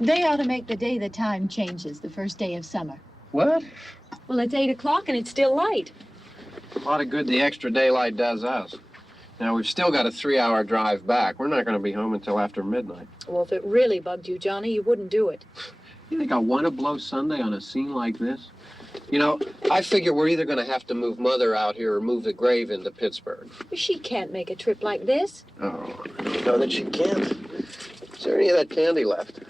They ought to make the day the time changes, the first day of summer. What? Well, it's 8 o'clock and it's still light. A lot of good the extra daylight does us. Now, we've still got a 3-hour drive back. We're not going to be home until after midnight. Well, if it really bugged you, Johnny, you wouldn't do it. You think I want to blow Sunday on a scene like this? You know, I figure we're either going to have to move Mother out here or move the grave into Pittsburgh. She can't make a trip like this. Oh, I don't know that she can't. Is there any of that candy left?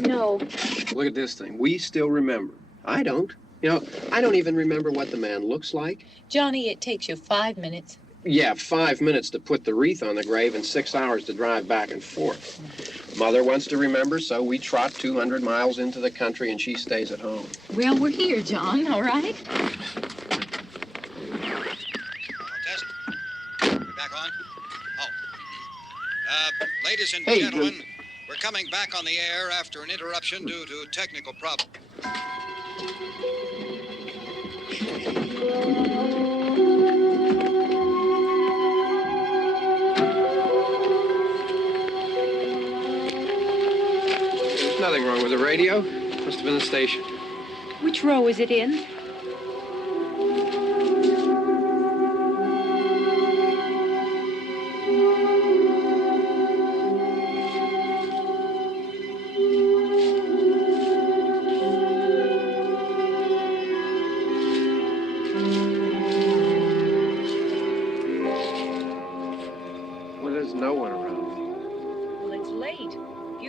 No. Look at this thing. We still remember. I don't. You know, I don't even remember what the man looks like. Johnny, it takes you 5 minutes. Yeah, 5 minutes to put the wreath on the grave and 6 hours to drive back and forth. Mother wants to remember, so we trot 200 miles into the country and she stays at home. Well, we're here, John, all right? Test. We're back on? Oh. Ladies and gentlemen, we're coming back on the air after an interruption due to technical problems. There's nothing wrong with the radio. Must have been the station. Which row is it in?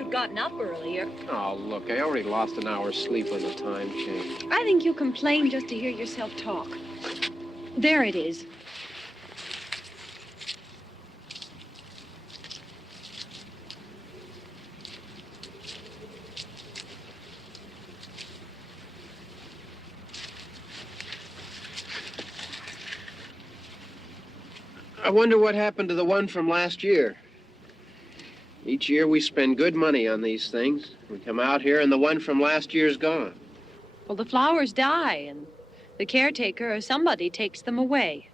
Gotten up earlier. Oh, look, I already lost an hour's sleep when the time changed. I think you complain just to hear yourself talk. There it is. I wonder what happened to the one from last year. Each year we spend good money on these things. We come out here and the one from last year's gone. Well, the flowers die and the caretaker or somebody takes them away.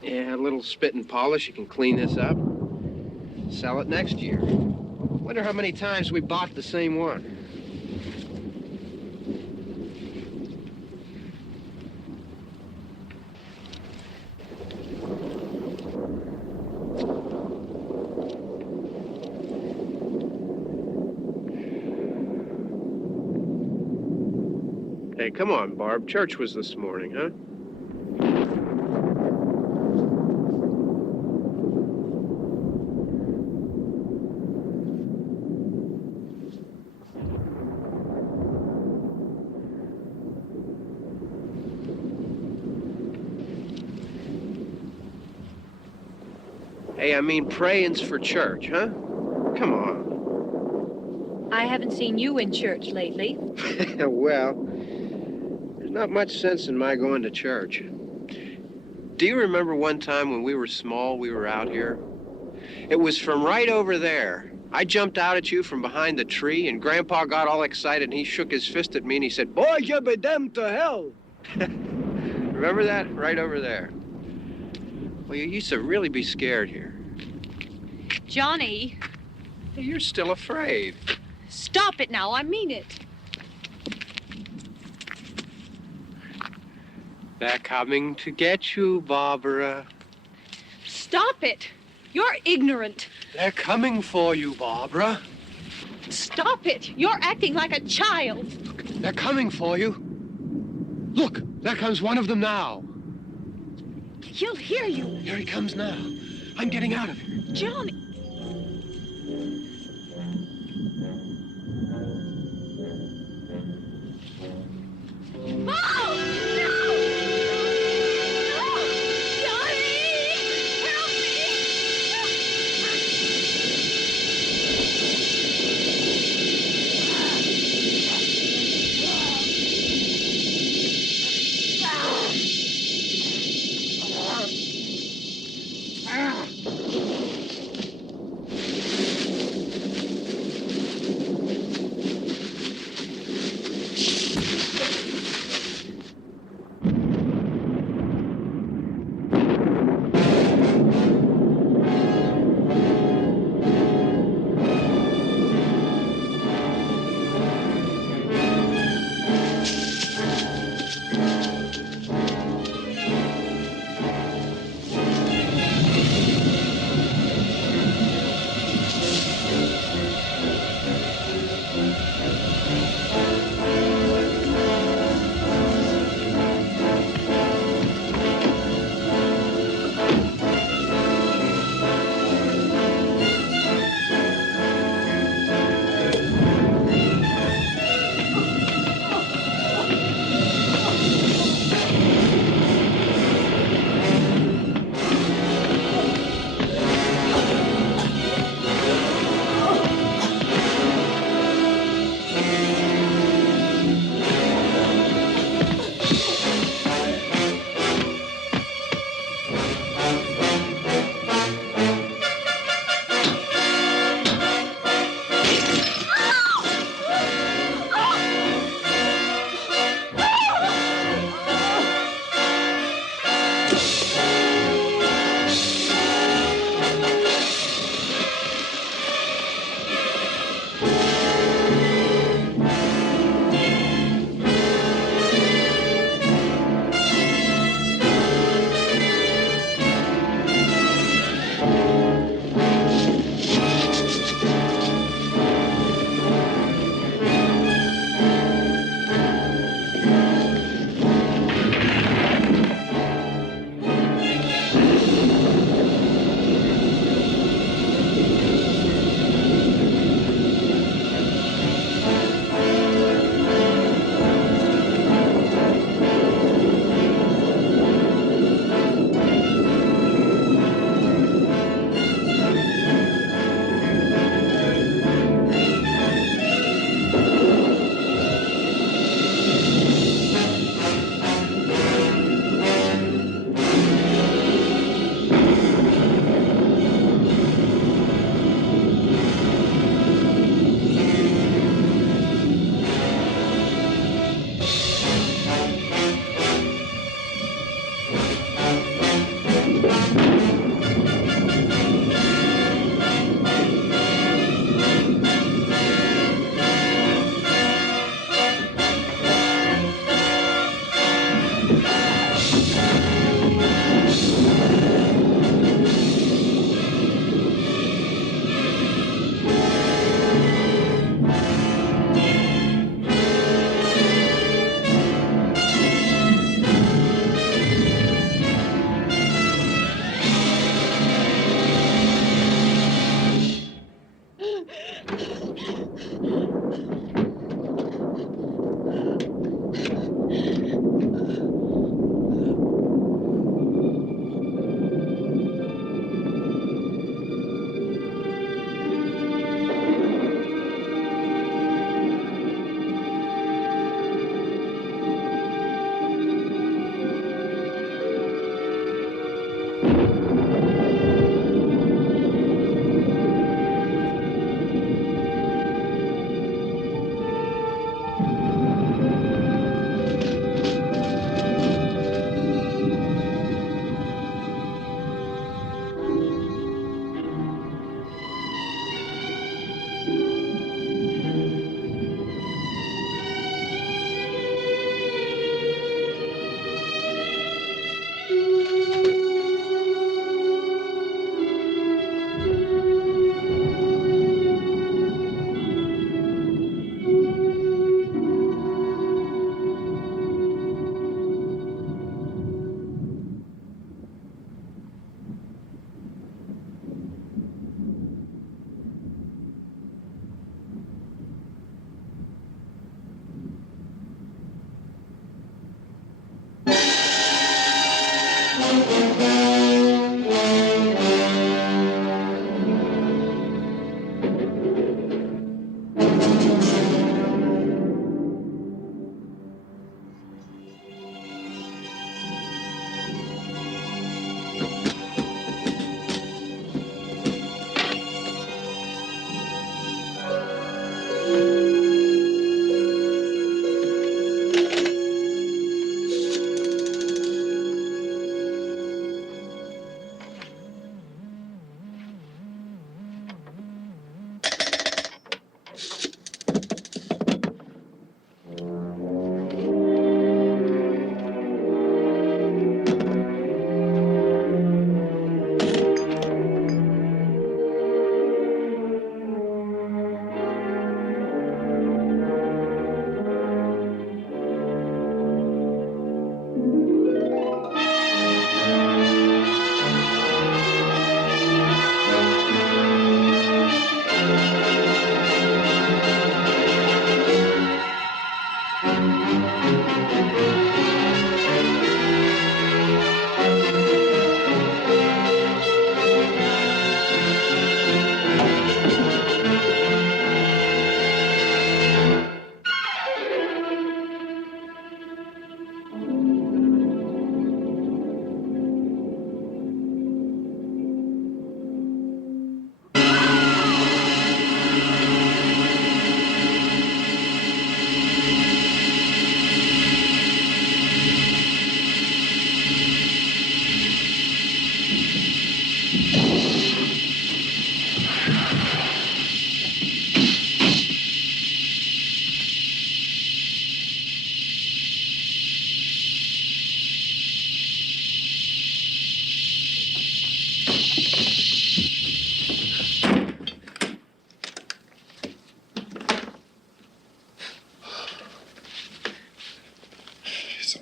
Yeah, a little spit and polish. You can clean this up. Sell it next year. Wonder how many times we bought the same one. Hey, come on, Barb. Church was this morning, huh? Hey, I mean, praying's for church, huh? Come on. I haven't seen you in church lately. Well, there's not much sense in my going to church. Do you remember one time when we were small, we were out here? It was from right over there. I jumped out at you from behind the tree, and Grandpa got all excited, and he shook his fist at me, and he said, "Boy, you be damned to hell." Remember that? Right over there. Well, you used to really be scared here. Johnny, Hey, you're still afraid. stop it now. I mean it. They're coming to get you, Barbara. Stop it. You're ignorant. They're coming for you, Barbara. Stop it. You're acting like a child. They're coming for you. Look, there comes one of them now. He'll hear you. Here he comes now. I'm getting out of here. Johnny. Oh! No! No! Johnny! Help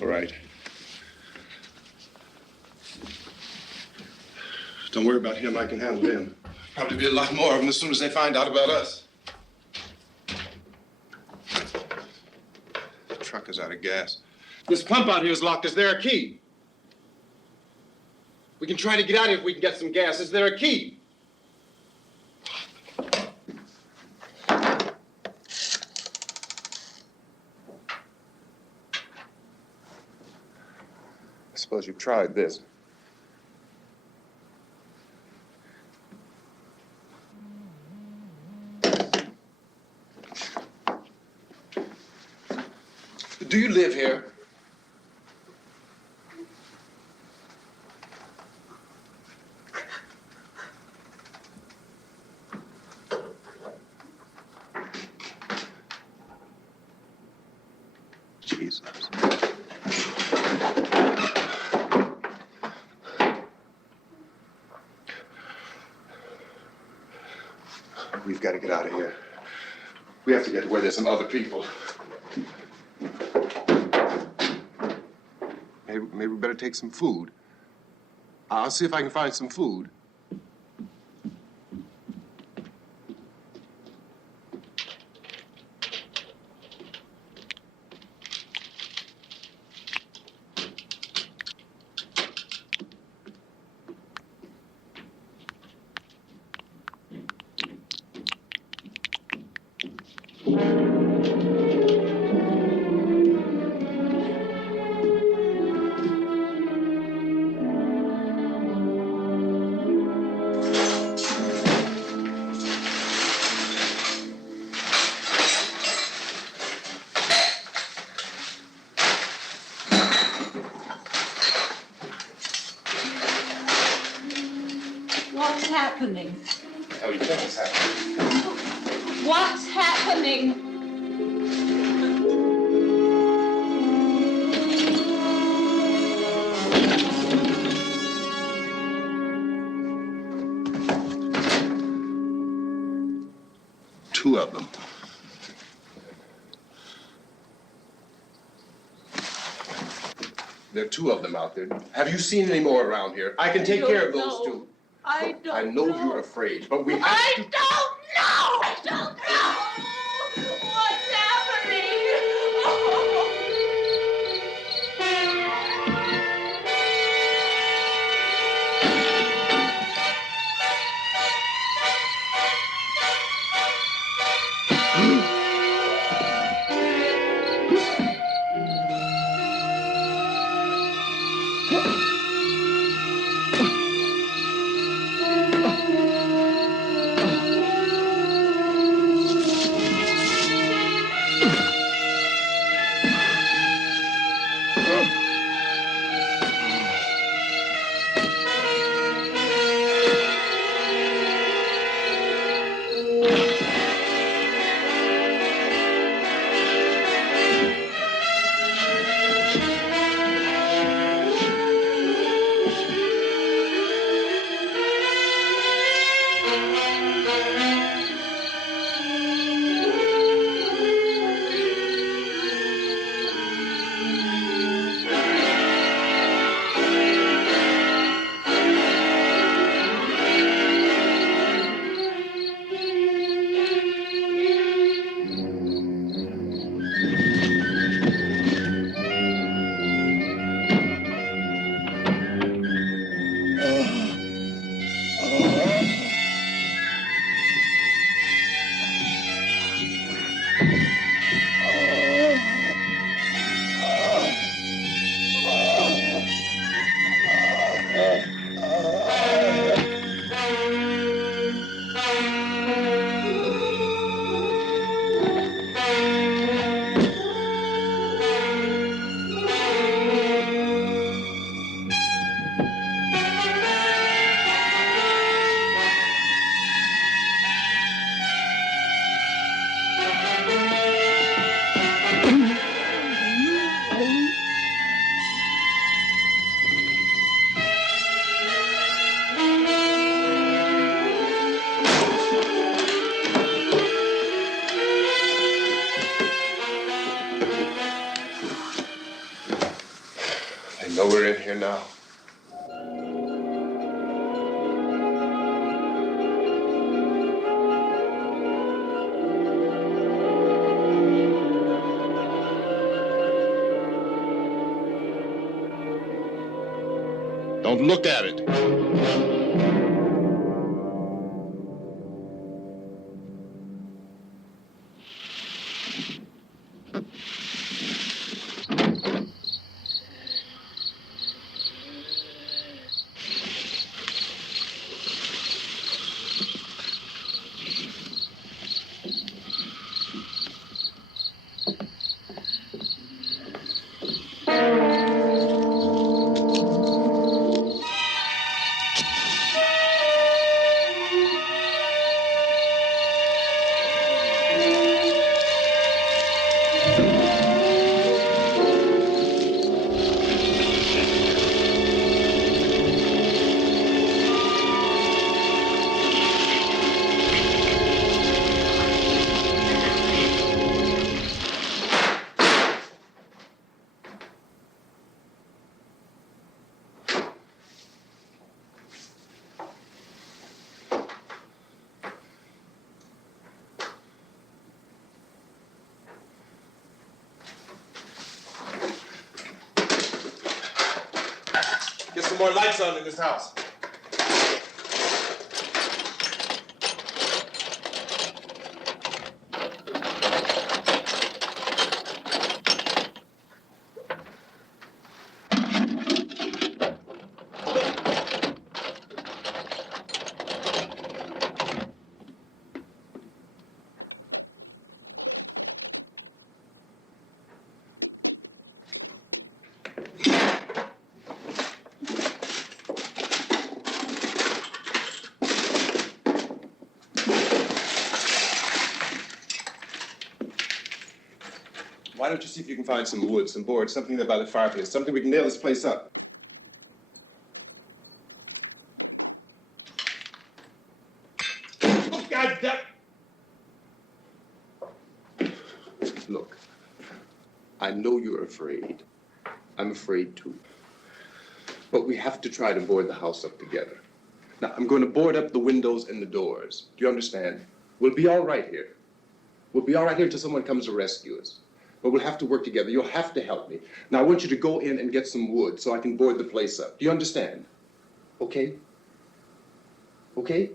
All right. Don't worry about him. I can handle him. Probably be a lot more of them as soon as they find out about us. The truck is out of gas. This pump out here is locked. Is there a key? We can try to get out here if we can get some gas. Is there a key? I suppose you've tried this. Do you live here? Jesus. We've got to get out of here. We have to get to where there's some other people. Maybe we better take some food. I'll see if I can find some food. happening? The hell you think is happening? What's happening? Two of them. There are two of them out there. Have you seen any more around here? I can take care of those two. I don't I know you're afraid, but we have to... I don't know! I don't know! What's happening? I know we're in here now. Don't look at it. Get some more lights on in this house. Why don't you see if you can find some wood, some board, something there by the fireplace, something we can nail this place up. Oh, God damn! Look, I know you're afraid. I'm afraid too. But we have to try to board the house up together. Now, I'm going to board up the windows and the doors. Do you understand? We'll be all right here. We'll be all right here until someone comes to rescue us. But we'll have to work together. You'll have to help me. Now, I want you to go in and get some wood so I can board the place up. Do you understand? Okay? Okay?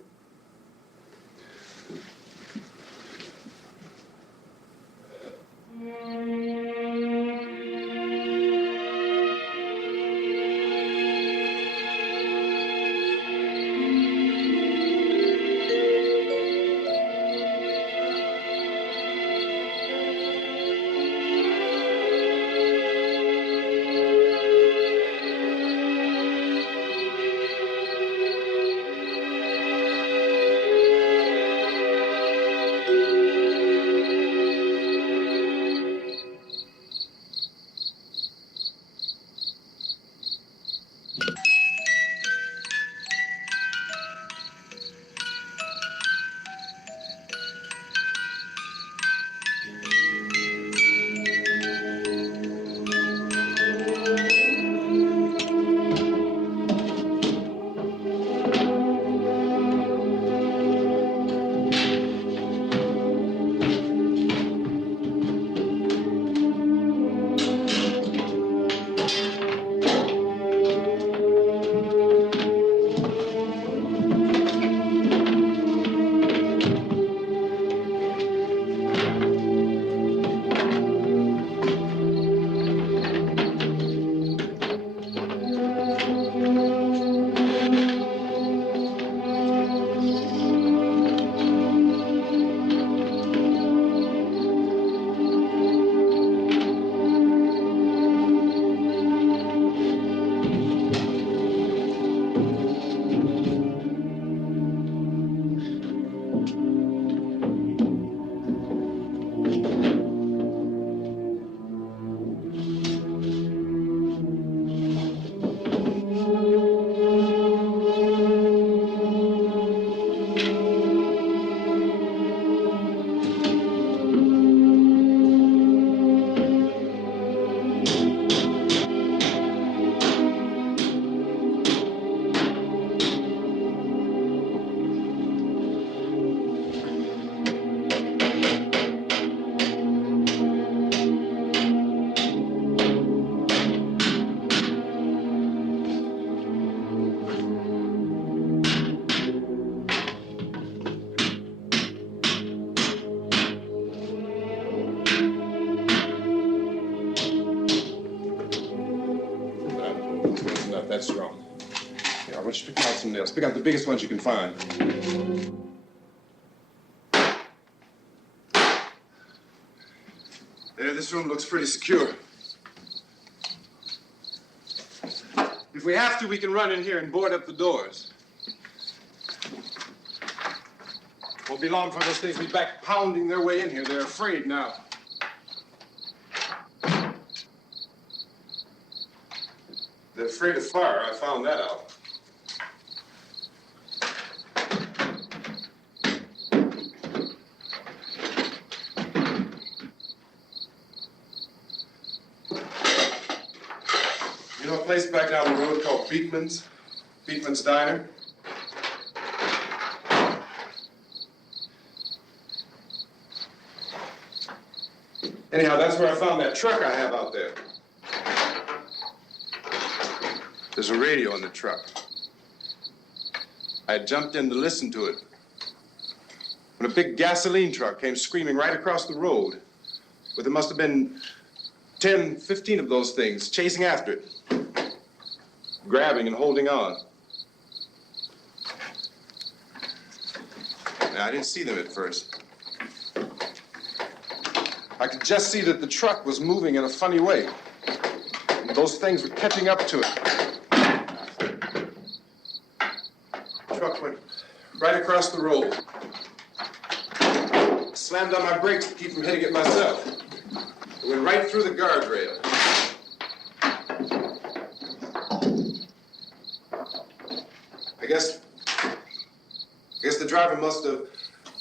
That's wrong. Yeah, I want you to pick out some nails. Pick out the biggest ones you can find. There, this room looks pretty secure. If we have to, we can run in here and board up the doors. Won't be long for those things to be back pounding their way in here. They're afraid now. They're afraid of fire. I found that out. You know a place back down the road called Beekman's? Beekman's Diner? Anyhow, that's where I found that truck I have out there. There's a radio in the truck. I jumped in to listen to it when a big gasoline truck came screaming right across the road. But there must have been 10, 15 of those things chasing after it, grabbing and holding on. Now, I didn't see them at first. I could just see that the truck was moving in a funny way. And those things were catching up to it. The truck went right across the road. Slammed on my brakes to keep from hitting it myself. It went right through the guardrail. I guess the driver must have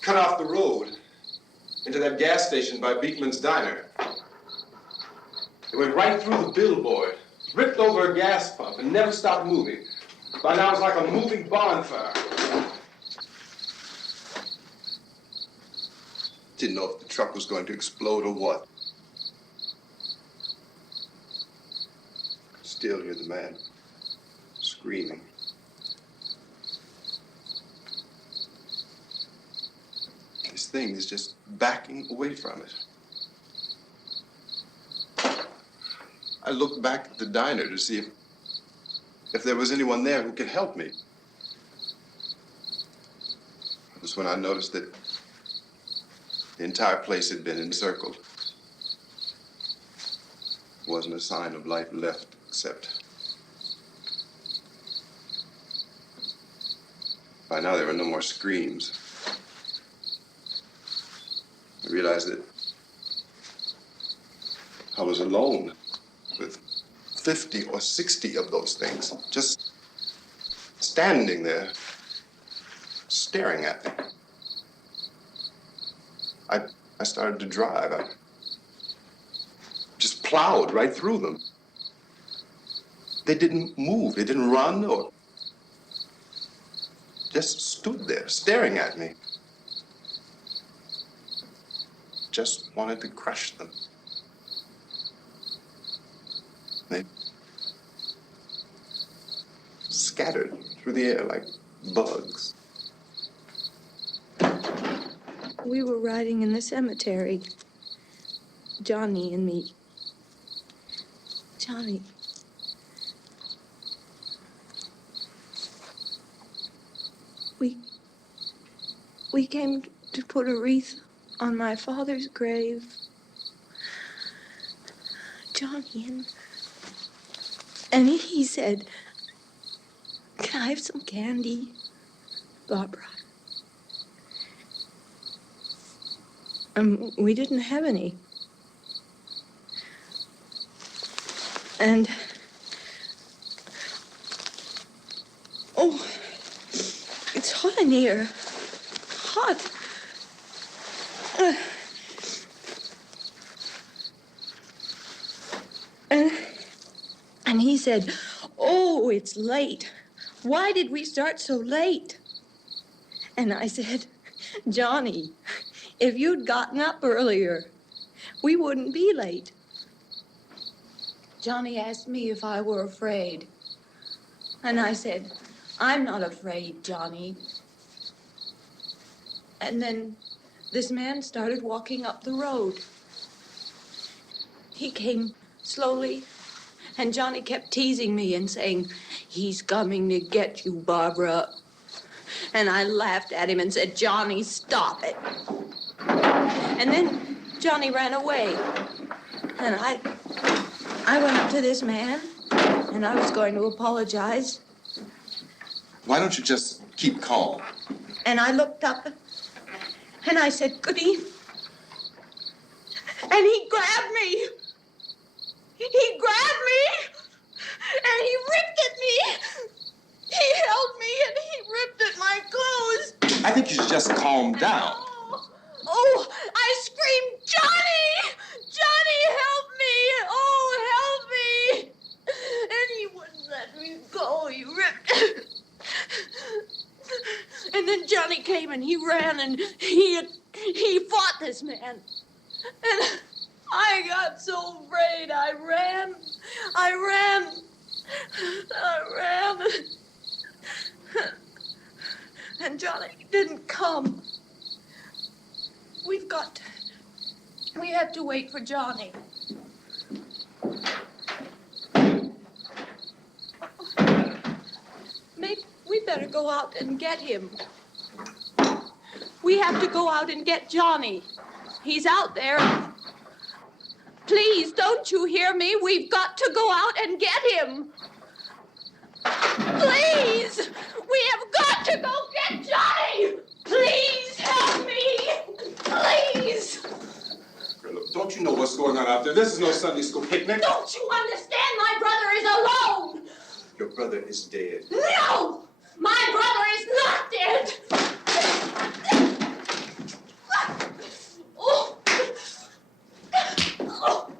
cut off the road into that gas station by Beekman's Diner. It went right through the billboard, ripped over a gas pump, and never stopped moving. By now, it's like a moving bonfire. Didn't know if the truck was going to explode or what. Still hear the man screaming. This thing is just backing away from it. I looked back at the diner to see if there was anyone there who could help me. That was when I noticed that the entire place had been encircled. There wasn't a sign of life left except... By now there were no more screams. I realized that I was alone with 50 or 60 of those things, just standing there, staring at me. I started to drive. I just plowed right through them. They didn't move. They didn't run or just stood there staring at me. Just wanted to crush them. They scattered through the air like bugs. We were riding in the cemetery, Johnny and me. Johnny. We came to put a wreath on my father's grave. Johnny, and he said, "Can I have some candy, Barbra?" We didn't have any. And, oh, it's hot in here. Hot. And he said, "Oh, it's late. Why did we start so late?" And I said, "Johnny, if you'd gotten up earlier, we wouldn't be late." Johnny asked me if I were afraid. And I said, "I'm not afraid, Johnny." And then this man started walking up the road. He came slowly, and Johnny kept teasing me and saying, "He's coming to get you, Barbra." And I laughed at him and said, "Johnny, stop it." And then Johnny ran away. And I went up to this man, and I was going to apologize. Why don't you just keep calm? And I looked up, and I said, "Good evening." And he grabbed me. He grabbed me, and he ripped at me. He held me, and he ripped at my clothes. I think you should just calm down. Oh, I screamed, "Johnny! Johnny, help me! Oh, help me!" And he wouldn't let me go. He ripped. And then Johnny came and he ran and he fought this man. And I got so afraid. I ran. And Johnny didn't come. We have to wait for Johnny. Maybe we better go out and get him. We have to go out and get Johnny. He's out there. Please, don't you hear me? We've got to go out and get him. Please! We have got to go get Johnny! Please help me! Please! Girl, Don't you know what's going on out there? This is no Sunday school picnic. Don't you understand? My brother is alone. Your brother is dead. No! My brother is not dead. Oh. Oh.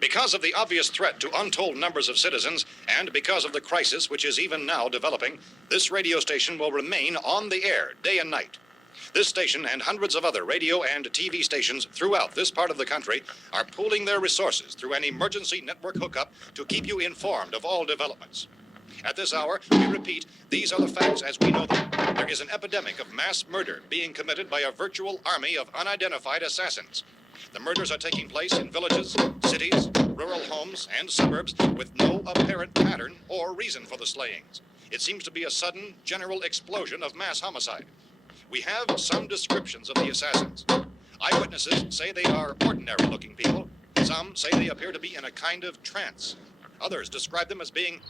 Because of the obvious threat to untold numbers of citizens, and because of the crisis which is even now developing, this radio station will remain on the air day and night. This station and hundreds of other radio and TV stations throughout this part of the country are pooling their resources through an emergency network hookup to keep you informed of all developments. At this hour, we repeat, these are the facts as we know them. There is an epidemic of mass murder being committed by a virtual army of unidentified assassins. The murders are taking place in villages, cities, rural homes, and suburbs with no apparent pattern or reason for the slayings. It seems to be a sudden, general explosion of mass homicide. We have some descriptions of the assassins. Eyewitnesses say they are ordinary-looking people. Some say they appear to be in a kind of trance. Others describe them as being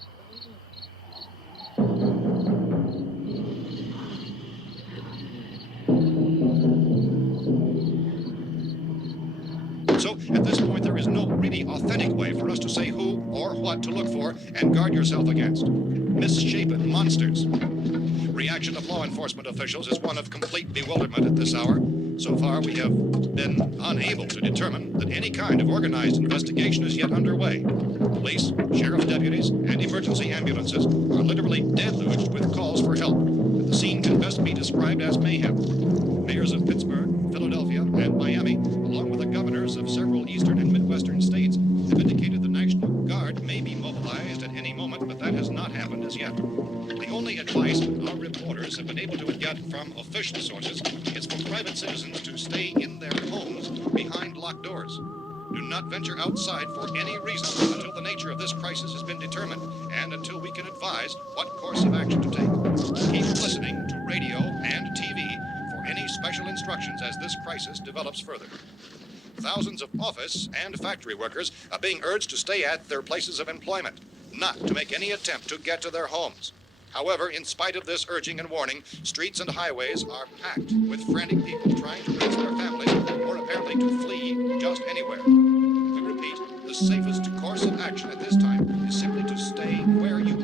So, at this point, there is no really authentic way for us to say who or what to look for and guard yourself against. Misshapen monsters. Reaction of law enforcement officials is one of complete bewilderment at this hour. So far, we have been unable to determine that any kind of organized investigation is yet underway. Police, sheriff's deputies, and emergency ambulances are literally deluged with calls for help. The scene can best be described as mayhem. Mayors of Pittsburgh, Philadelphia, and Miami, along with the governors of several eastern and midwestern states, have indicated the National Guard may be mobilized at any moment, but that has not happened as yet. The only advice our reporters have been able to get from official sources is for private citizens to stay in their homes behind locked doors. Do not venture outside for any reason until the nature of this crisis has been determined and until we can advise what course of action to take. Keep listening to radio and TV for any special instructions as this crisis develops further. Thousands of office and factory workers are being urged to stay at their places of employment, not to make any attempt to get to their homes. However, in spite of this urging and warning, streets and highways are packed with frantic people trying to reach their families or apparently to flee just anywhere. We repeat, the safest course of action at this time is simply to stay where you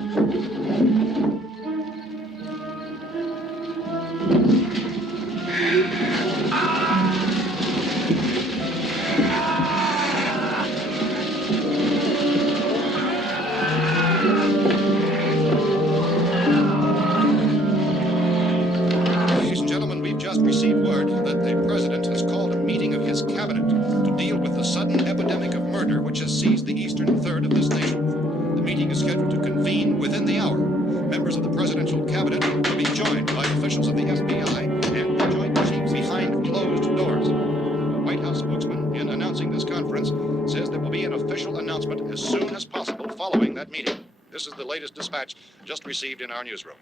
received word that the president has called a meeting of his cabinet to deal with the sudden epidemic of murder which has seized the eastern third of this nation. The meeting is scheduled to convene within the hour. Members of the presidential cabinet will be joined by officials of the FBI and joint chiefs behind closed doors. The White House spokesman, in announcing this conference, says there will be an official announcement as soon as possible following that meeting. This is the latest dispatch just received in our newsroom.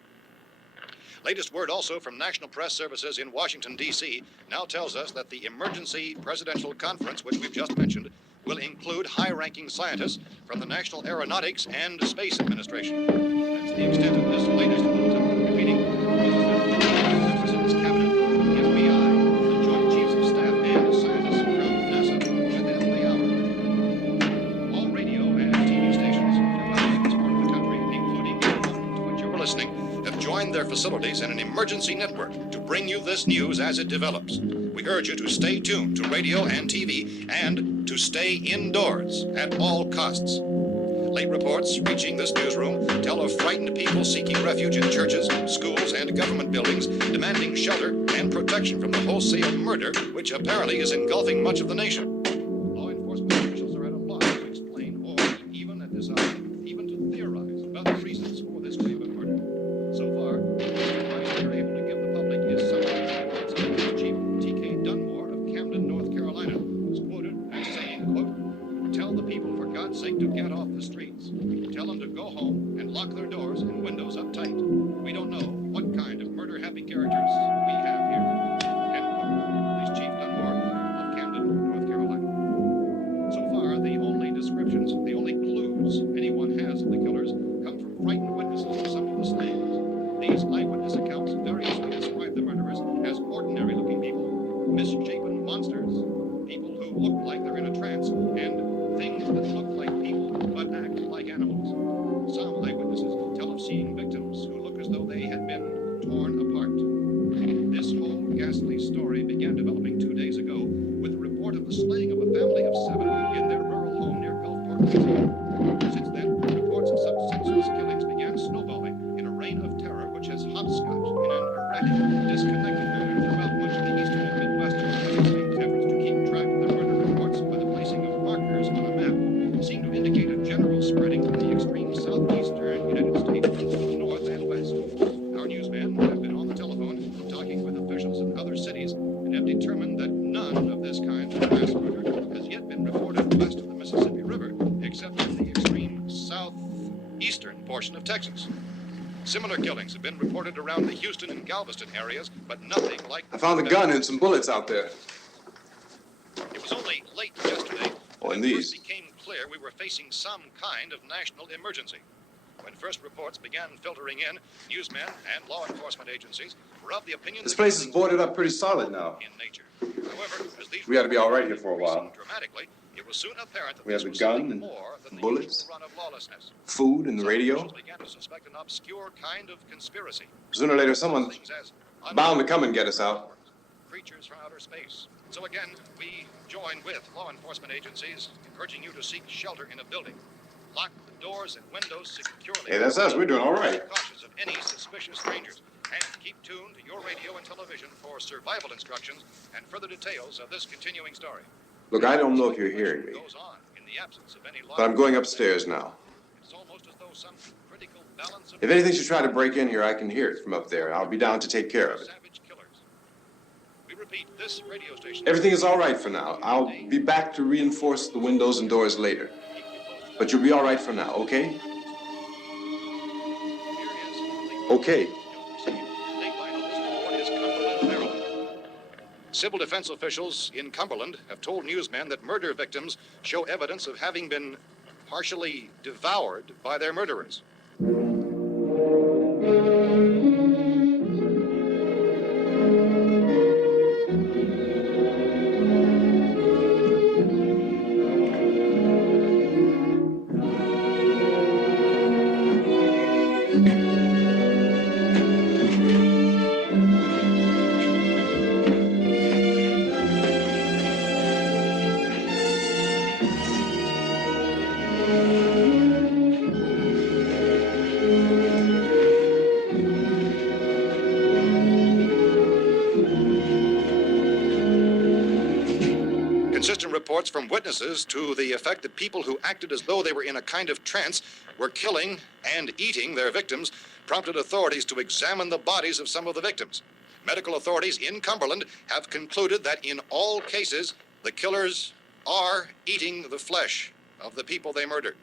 Latest word also from National Press Services in Washington, D.C. now tells us that the emergency presidential conference, which we've just mentioned, will include high-ranking scientists from the National Aeronautics and Space Administration. That's the extent of this latest bulletin. Repeating, the President's Cabinet, the FBI, the Joint Chiefs of Staff, and scientists from NASA within the hour. All radio and TV stations throughout this part of the country, including the one to which you are listening, have joined their facilities in an emergency network to bring you this news as it develops. We urge you to stay tuned to radio and TV and to stay indoors at all costs. Late reports reaching this newsroom tell of frightened people seeking refuge in churches, schools, and government buildings, demanding shelter and protection from the wholesale murder which apparently is engulfing much of the nation. Law enforcement officials are at a loss to explain or, even at this hour, even to theorize about the reasons for this wave of murder. So far, the advice they're able to give the public is something like Chief T.K. Dunmore of Camden, North Carolina, was quoted as saying, quote, "Tell the people, for God's sake, to get off the streets. Tell them to go home and lock their doors and windows up tight. We don't know what kind of murder-happy characters we have here." End quote. Police Chief Dunmore of Camden, North Carolina. So far, the only descriptions, the only clues anyone has of the killers come from frightened witnesses of some of the slayings. These eyewitness accounts variously describe the murderers as ordinary-looking people, misshapen monsters, people who look like they're in a trance, and things that look like people but act like animals. Some eyewitnesses tell of seeing victims who look as though they had been torn apart. This whole ghastly story began developing 2 days ago with the report of the slaying of a family of 7 in their rural home near Gulfport, Louisiana. Since then, reports of such senseless killings began snowballing in a reign of terror which has hopscotched in an erratic, disconnected manner throughout much of the eastern and midwestern United States. Efforts to keep track of the murder reports by the placing of markers on a map seem to indicate a general spreading from the extreme southeastern United States to the north and west. Our newsmen have been on the telephone talking with officials in other cities and have determined that none of this kind of mass murder has yet been reported west of the Mississippi River, except in the extreme southeastern portion of Texas. Similar killings have been reported around the Houston and Galveston areas, but nothing like... I found a gun and some bullets out there. It was only late yesterday Oh, and that it these. first became clear we were facing some kind of national emergency. When first reports began filtering in, newsmen and law enforcement agencies were of the opinion This that place is killings boarded were up pretty solid now. in nature. However, as these We ought to be all right here reports for a while. increased dramatically, it was soon apparent that We this have a was gun something and more than the bullets, usual run of lawlessness. Food and the Some radio. officials began to suspect an obscure kind of conspiracy. Sooner or later, someone's Things as bound to come and get us out. creatures from outer space. So again, we join with law enforcement agencies, urging you to seek shelter in a building. Lock the doors and windows securely. Hey, that's us. We're doing all right. Be cautious of any suspicious strangers. And keep tuned to your radio and television for survival instructions and further details of this continuing story. Look, I don't know if you're hearing me, Goes on in the absence of any law. but I'm going upstairs now. It's almost as though some critical balance of If anything should try to break in here, I can hear it from up there. I'll be down to take care of it. savage killers. We repeat, this radio station. Everything is all right for now. I'll be back to reinforce the windows and doors later. But you'll be all right for now, okay? Okay. Civil defense officials in Cumberland have told newsmen that murder victims show evidence of having been partially devoured by their murderers. Consistent reports from witnesses to the effect that people who acted as though they were in a kind of trance were killing and eating their victims prompted authorities to examine the bodies of some of the victims. Medical authorities in Cumberland have concluded that in all cases, the killers are eating the flesh of the people they murdered.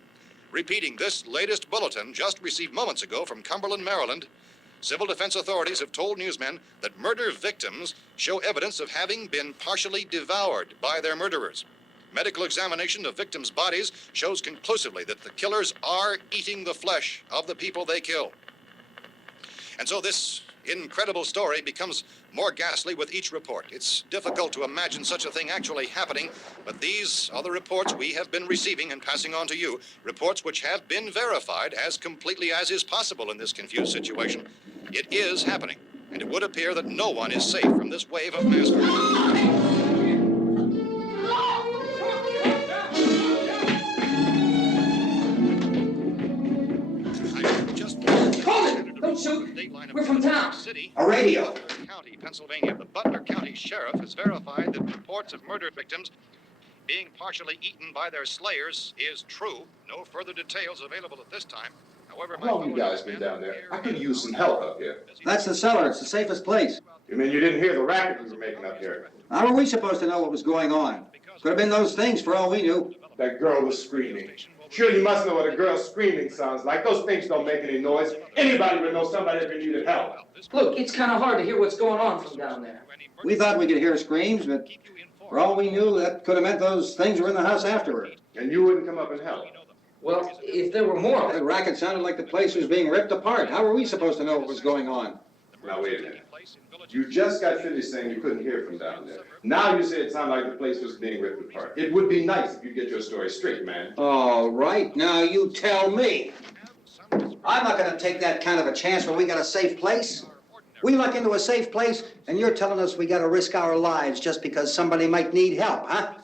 Repeating this latest bulletin just received moments ago from Cumberland, Maryland, civil defense authorities have told newsmen that murder victims show evidence of having been partially devoured by their murderers. Medical examination of victims' bodies shows conclusively that the killers are eating the flesh of the people they kill. And so this incredible story becomes more ghastly with each report. It's difficult to imagine such a thing actually happening, but these are the reports we have been receiving and passing on to you, reports which have been verified as completely as is possible in this confused situation. It is happening, and it would appear that no one is safe from this wave of mass murder. Pennsylvania, the Butler County Sheriff has verified that reports of murder victims being partially eaten by their slayers is true. No further details available at this time. However, How long you guys been down there? I could use some help up here. That's the cellar. It's the safest place. You mean you didn't hear the racket we were making up here? How were we supposed to know what was going on? Could have been those things for all we knew. That girl was screaming. Sure, you must know what a girl screaming sounds like. Those things don't make any noise. Anybody would know somebody ever needed help. Look, it's kind of hard to hear what's going on from down there. We thought we could hear screams, but for all we knew, that could have meant those things were in the house afterward. And you wouldn't come up and help. Well, if there were more... The racket sounded like the place was being ripped apart. How were we supposed to know what was going on? Now, wait a minute. You just got finished saying you couldn't hear from down there. Now you say it sounded like the place was being ripped apart. It would be nice if you get your story straight, man. All right, now you tell me. I'm not going to take that kind of a chance when we got a safe place. We luck into a safe place, and you're telling us we got to risk our lives just because somebody might need help, huh?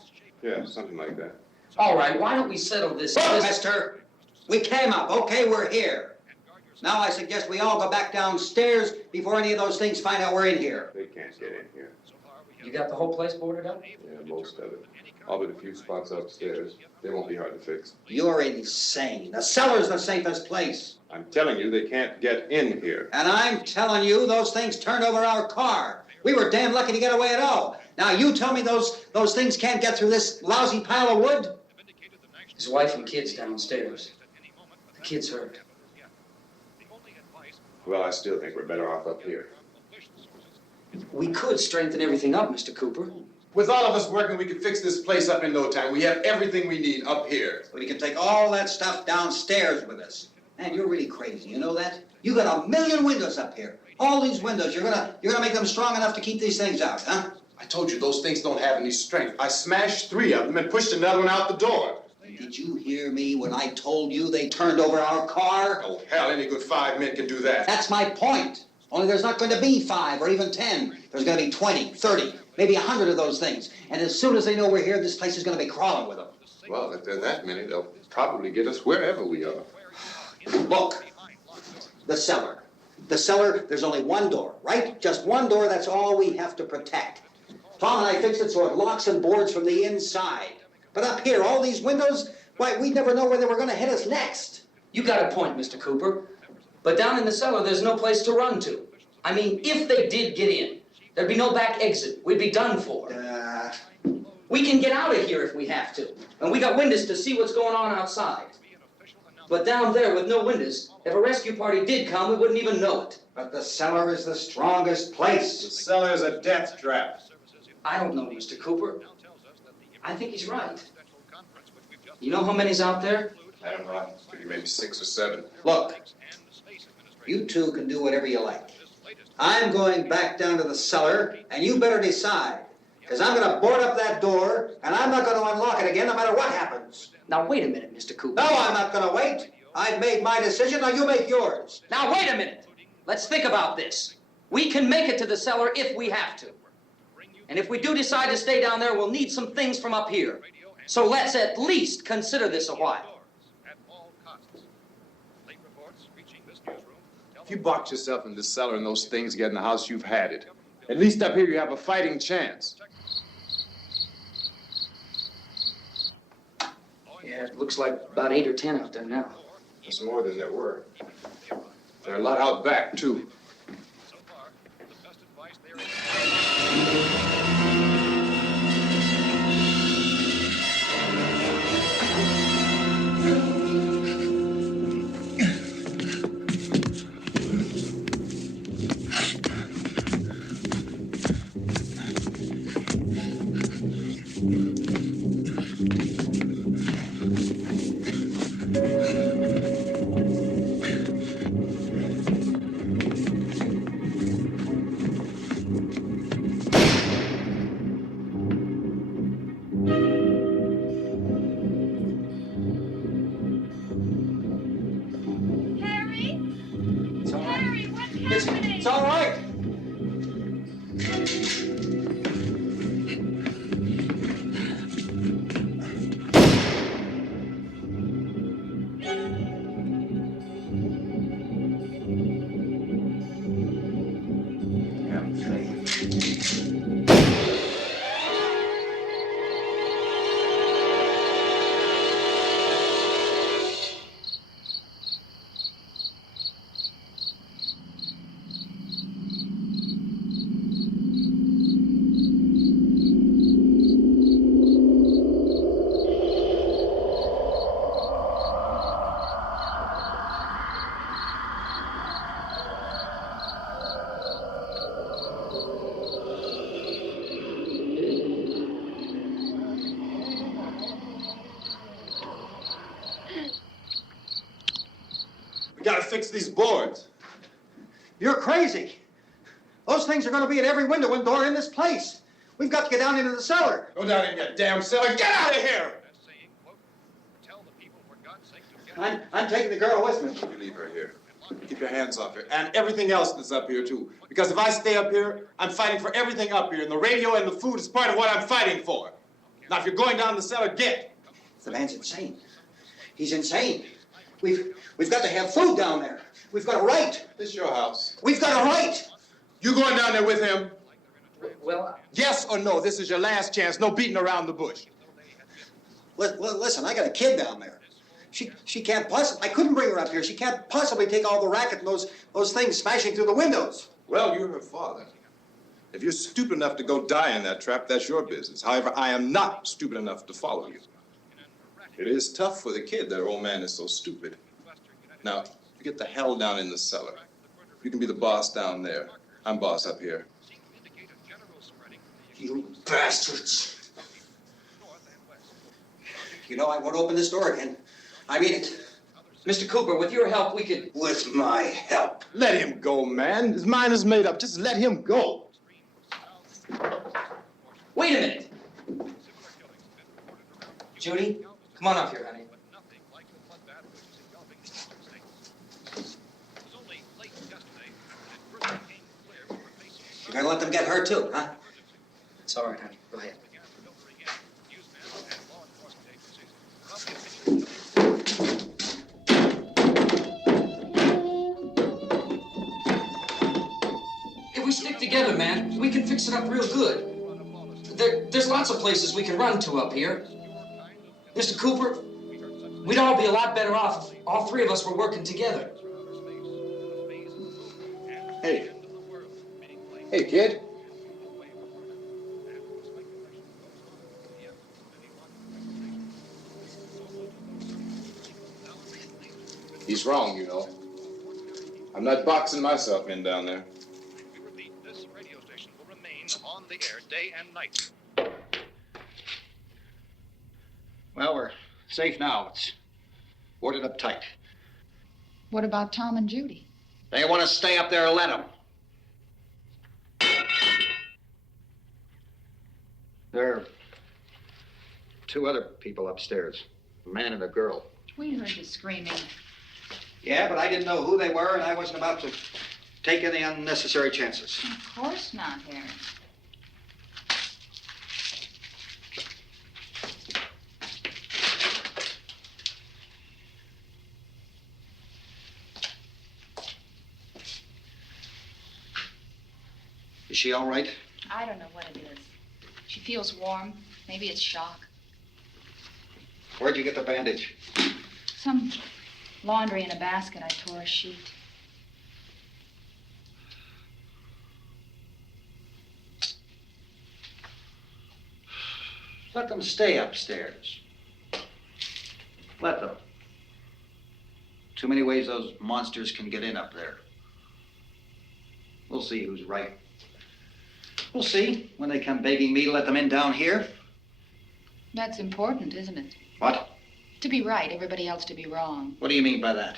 Yeah, something like that. All right, why don't we settle this... Look, mister, we came up. Okay, we're here. Now I suggest we all go back downstairs before any of those things find out we're in here. They can't get in here. You got the whole place boarded up? Yeah, most of it. All but a few spots upstairs. They won't be hard to fix. You're insane. The cellar's the safest place. I'm telling you, they can't get in here. And I'm telling you, those things turned over our car. We were damn lucky to get away at all. Now you tell me those things can't get through this lousy pile of wood? His wife and kids downstairs. The kid's hurt. Well, I still think we're better off up here. We could strengthen everything up, Mr. Cooper. With all of us working, we could fix this place up in no time. We have everything we need up here. We can take all that stuff downstairs with us. Man, you're really crazy, you know that? You got 1,000,000 windows up here. All these windows, you're gonna make them strong enough to keep these things out, huh? I told you those things don't have any strength. I smashed 3 of them and pushed another one out the door. Did you hear me when I told you they turned over our car? Oh, hell, any good 5 men can do that. That's my point. Only there's not going to be 5 or even 10. There's going to be 20, 30, maybe 100 of those things. And as soon as they know we're here, this place is going to be crawling with them. Well, if there are that many, they'll probably get us wherever we are. Look, the cellar. The cellar, there's only one door, right? Just one door, that's all we have to protect. Tom and I fixed it so it locks and boards from the inside. But up here, all these windows, why, we'd never know where they were going to hit us next. You got a point, Mr. Cooper. But down in the cellar, there's no place to run to. I mean, if they did get in, there'd be no back exit. We'd be done for. We can get out of here if we have to. And we got windows to see what's going on outside. But down there with no windows, if a rescue party did come, we wouldn't even know it. But the cellar is the strongest place. The cellar is a death trap. I don't know, Mr. Cooper. I think he's right. You know how many's out there? I don't know. Maybe 6 or 7. Look, you two can do whatever you like. I'm going back down to the cellar, and you better decide. Because I'm going to board up that door, and I'm not going to unlock it again no matter what happens. Now, wait a minute, Mr. Cooper. No, I'm not going to wait. I've made my decision, now you make yours. Now, wait a minute. Let's think about this. We can make it to the cellar if we have to. And if we do decide to stay down there, we'll need some things from up here. So let's at least consider this a while. If you box yourself in the cellar and those things get in the house, you've had it. At least up here you have a fighting chance. Yeah, it looks like about 8 or 10 out there now. That's more than there were. There are a lot out back, too. It's all right. fix these boards. You're crazy. Those things are going to be at every window and door in this place. We've got to get down into the cellar. Go down in your damn cellar. Get out of here! I'm taking the girl with me. You leave her here. Keep your hands off her. And everything else that's up here, too. Because if I stay up here, I'm fighting for everything up here. And the radio and the food is part of what I'm fighting for. Now, if you're going down the cellar, get. The man's insane. He's insane. We've got to have food down there. We've got a right. This is your house. We've got a right. You going down there with him? Well, Yes or no? This is your last chance. No beating around the bush. Listen, I got a kid down there. She can't possibly, I couldn't bring her up here. She can't possibly take all the racket and those things smashing through the windows. Well, you're her father. If you're stupid enough to go die in that trap, that's your business. However, I am not stupid enough to follow you. It is tough for the kid that her old man is so stupid. Now, you get the hell down in the cellar. You can be the boss down there. I'm boss up here. You bastards. You know, I won't open this door again. I mean it. Mr. Cooper, with your help, we could... With my help. Let him go, man. His mind is made up. Just let him go. Wait a minute. Judy, come on up here, honey. You're gonna let them get hurt too, huh? It's all right, honey. Go ahead. If we stick together, man, we can fix it up real good. There's lots of places we can run to up here. Mr. Cooper, we'd all be a lot better off if all three of us were working together. Hey. Hey, kid. He's wrong, you know. I'm not boxing myself in down there. We repeat, this radio station will remain on the air day and night. Well, we're safe now. It's boarded up tight. What about Tom and Judy? They want to stay up there, let them. There are two other people upstairs, a man and a girl. We heard you screaming. Yeah, but I didn't know who they were, and I wasn't about to take any unnecessary chances. Of course not, Harry. Is she all right? I don't know what it is. She feels warm. Maybe it's shock. Where'd you get the bandage? Some laundry in a basket. I tore a sheet. Let them stay upstairs. Let them. Too many ways those monsters can get in up there. We'll see who's right. We'll see when they come begging me to let them in down here. That's important, isn't it? What? To be right, everybody else to be wrong. What do you mean by that?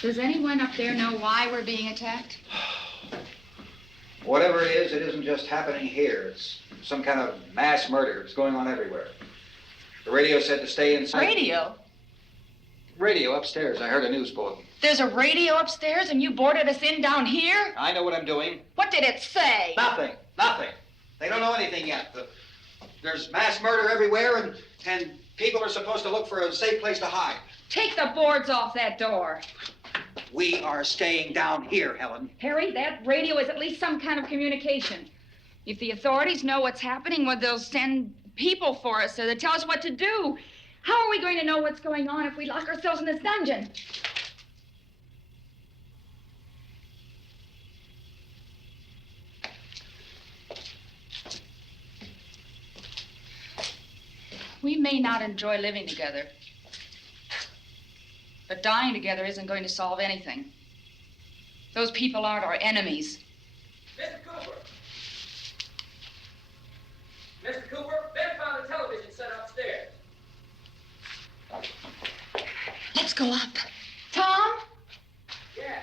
Does anyone up there know why we're being attacked? Whatever it isn't just happening here. It's some kind of mass murder. It's going on everywhere. The radio said to stay inside. Radio? Radio upstairs. I heard a news bulletin. There's a radio upstairs and you boarded us in down here? I know what I'm doing. What did it say? Nothing. Nothing. They don't know anything yet. There's mass murder everywhere, and people are supposed to look for a safe place to hide. Take the boards off that door. We are staying down here, Helen. Harry, that radio is at least some kind of communication. If the authorities know what's happening, well, they'll send people for us so they tell us what to do. How are we going to know what's going on if we lock ourselves in this dungeon? We may not enjoy living together, but dying together isn't going to solve anything. Those people aren't our enemies. Mr. Cooper! Mr. Cooper, Ben found a television set upstairs. Let's go up. Tom? Yeah.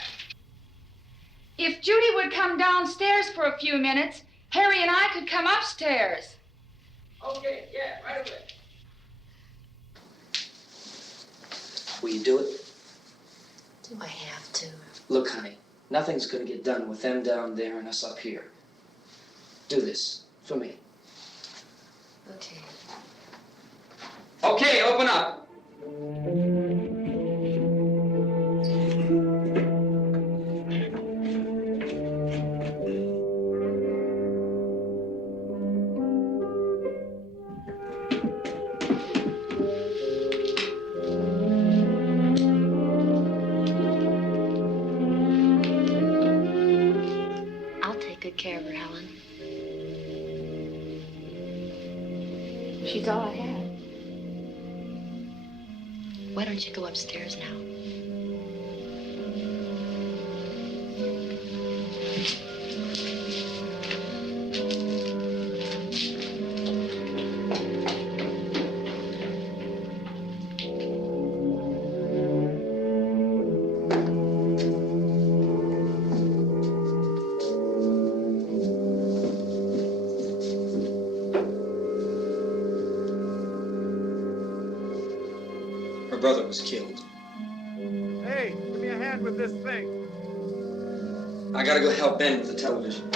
If Judy would come downstairs for a few minutes, Harry and I could come upstairs. Okay, yeah, right away. Will you do it? Do I have to? Look, honey, nothing's gonna get done with them down there and us up here. Do this for me. Okay. Okay, open up. I'll take good care of her, Helen. She's all I have. Why don't you go upstairs now? Her brother was killed. Hey, give me a hand with this thing. I gotta go help Ben with the television.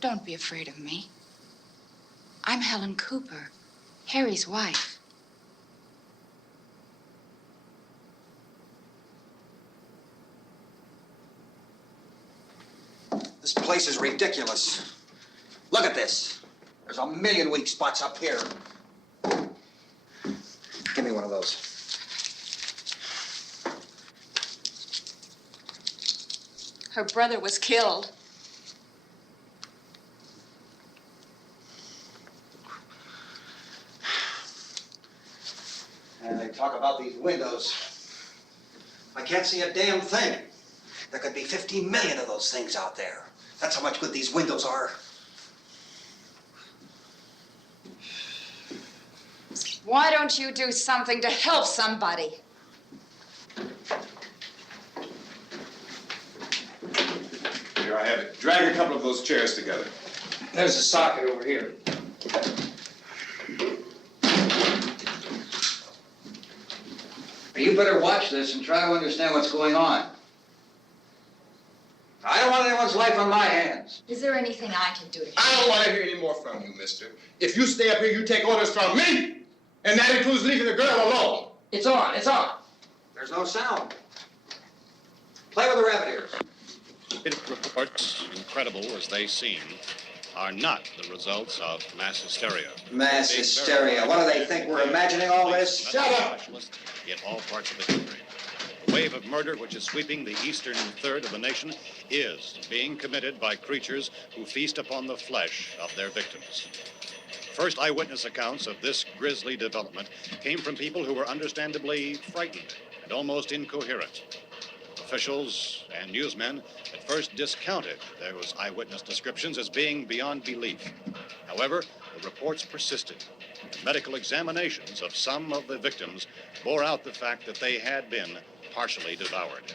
Don't be afraid of me. I'm Helen Cooper, Harry's wife. This place is ridiculous. Look at this. There's a million weak spots up here. Give me one of those. Her brother was killed. And they talk about these windows. I can't see a damn thing. There could be 15 million of those things out there. That's how much good these windows are. Why don't you do something to help somebody? Here I have it. Drag a couple of those chairs together. There's a socket over here. You better watch this and try to understand what's going on. I don't want anyone's life on my hands. Is there anything I can do to help? I don't want to hear any more from you, mister. If you stay up here, you take orders from me. And that includes leaving the girl alone. It's on, it's on. There's no sound. Play with the rabbit ears. Reports, incredible as they seem, are not the results of mass hysteria. Mass hysteria. What do they think? We're imagining all this? Shut up! In all parts of the country. The wave of murder which is sweeping the eastern third of the nation is being committed by creatures who feast upon the flesh of their victims. First eyewitness accounts of this grisly development came from people who were understandably frightened and almost incoherent. Officials and newsmen at first discounted those eyewitness descriptions as being beyond belief. However, the reports persisted. Medical examinations of some of the victims bore out the fact that they had been partially devoured.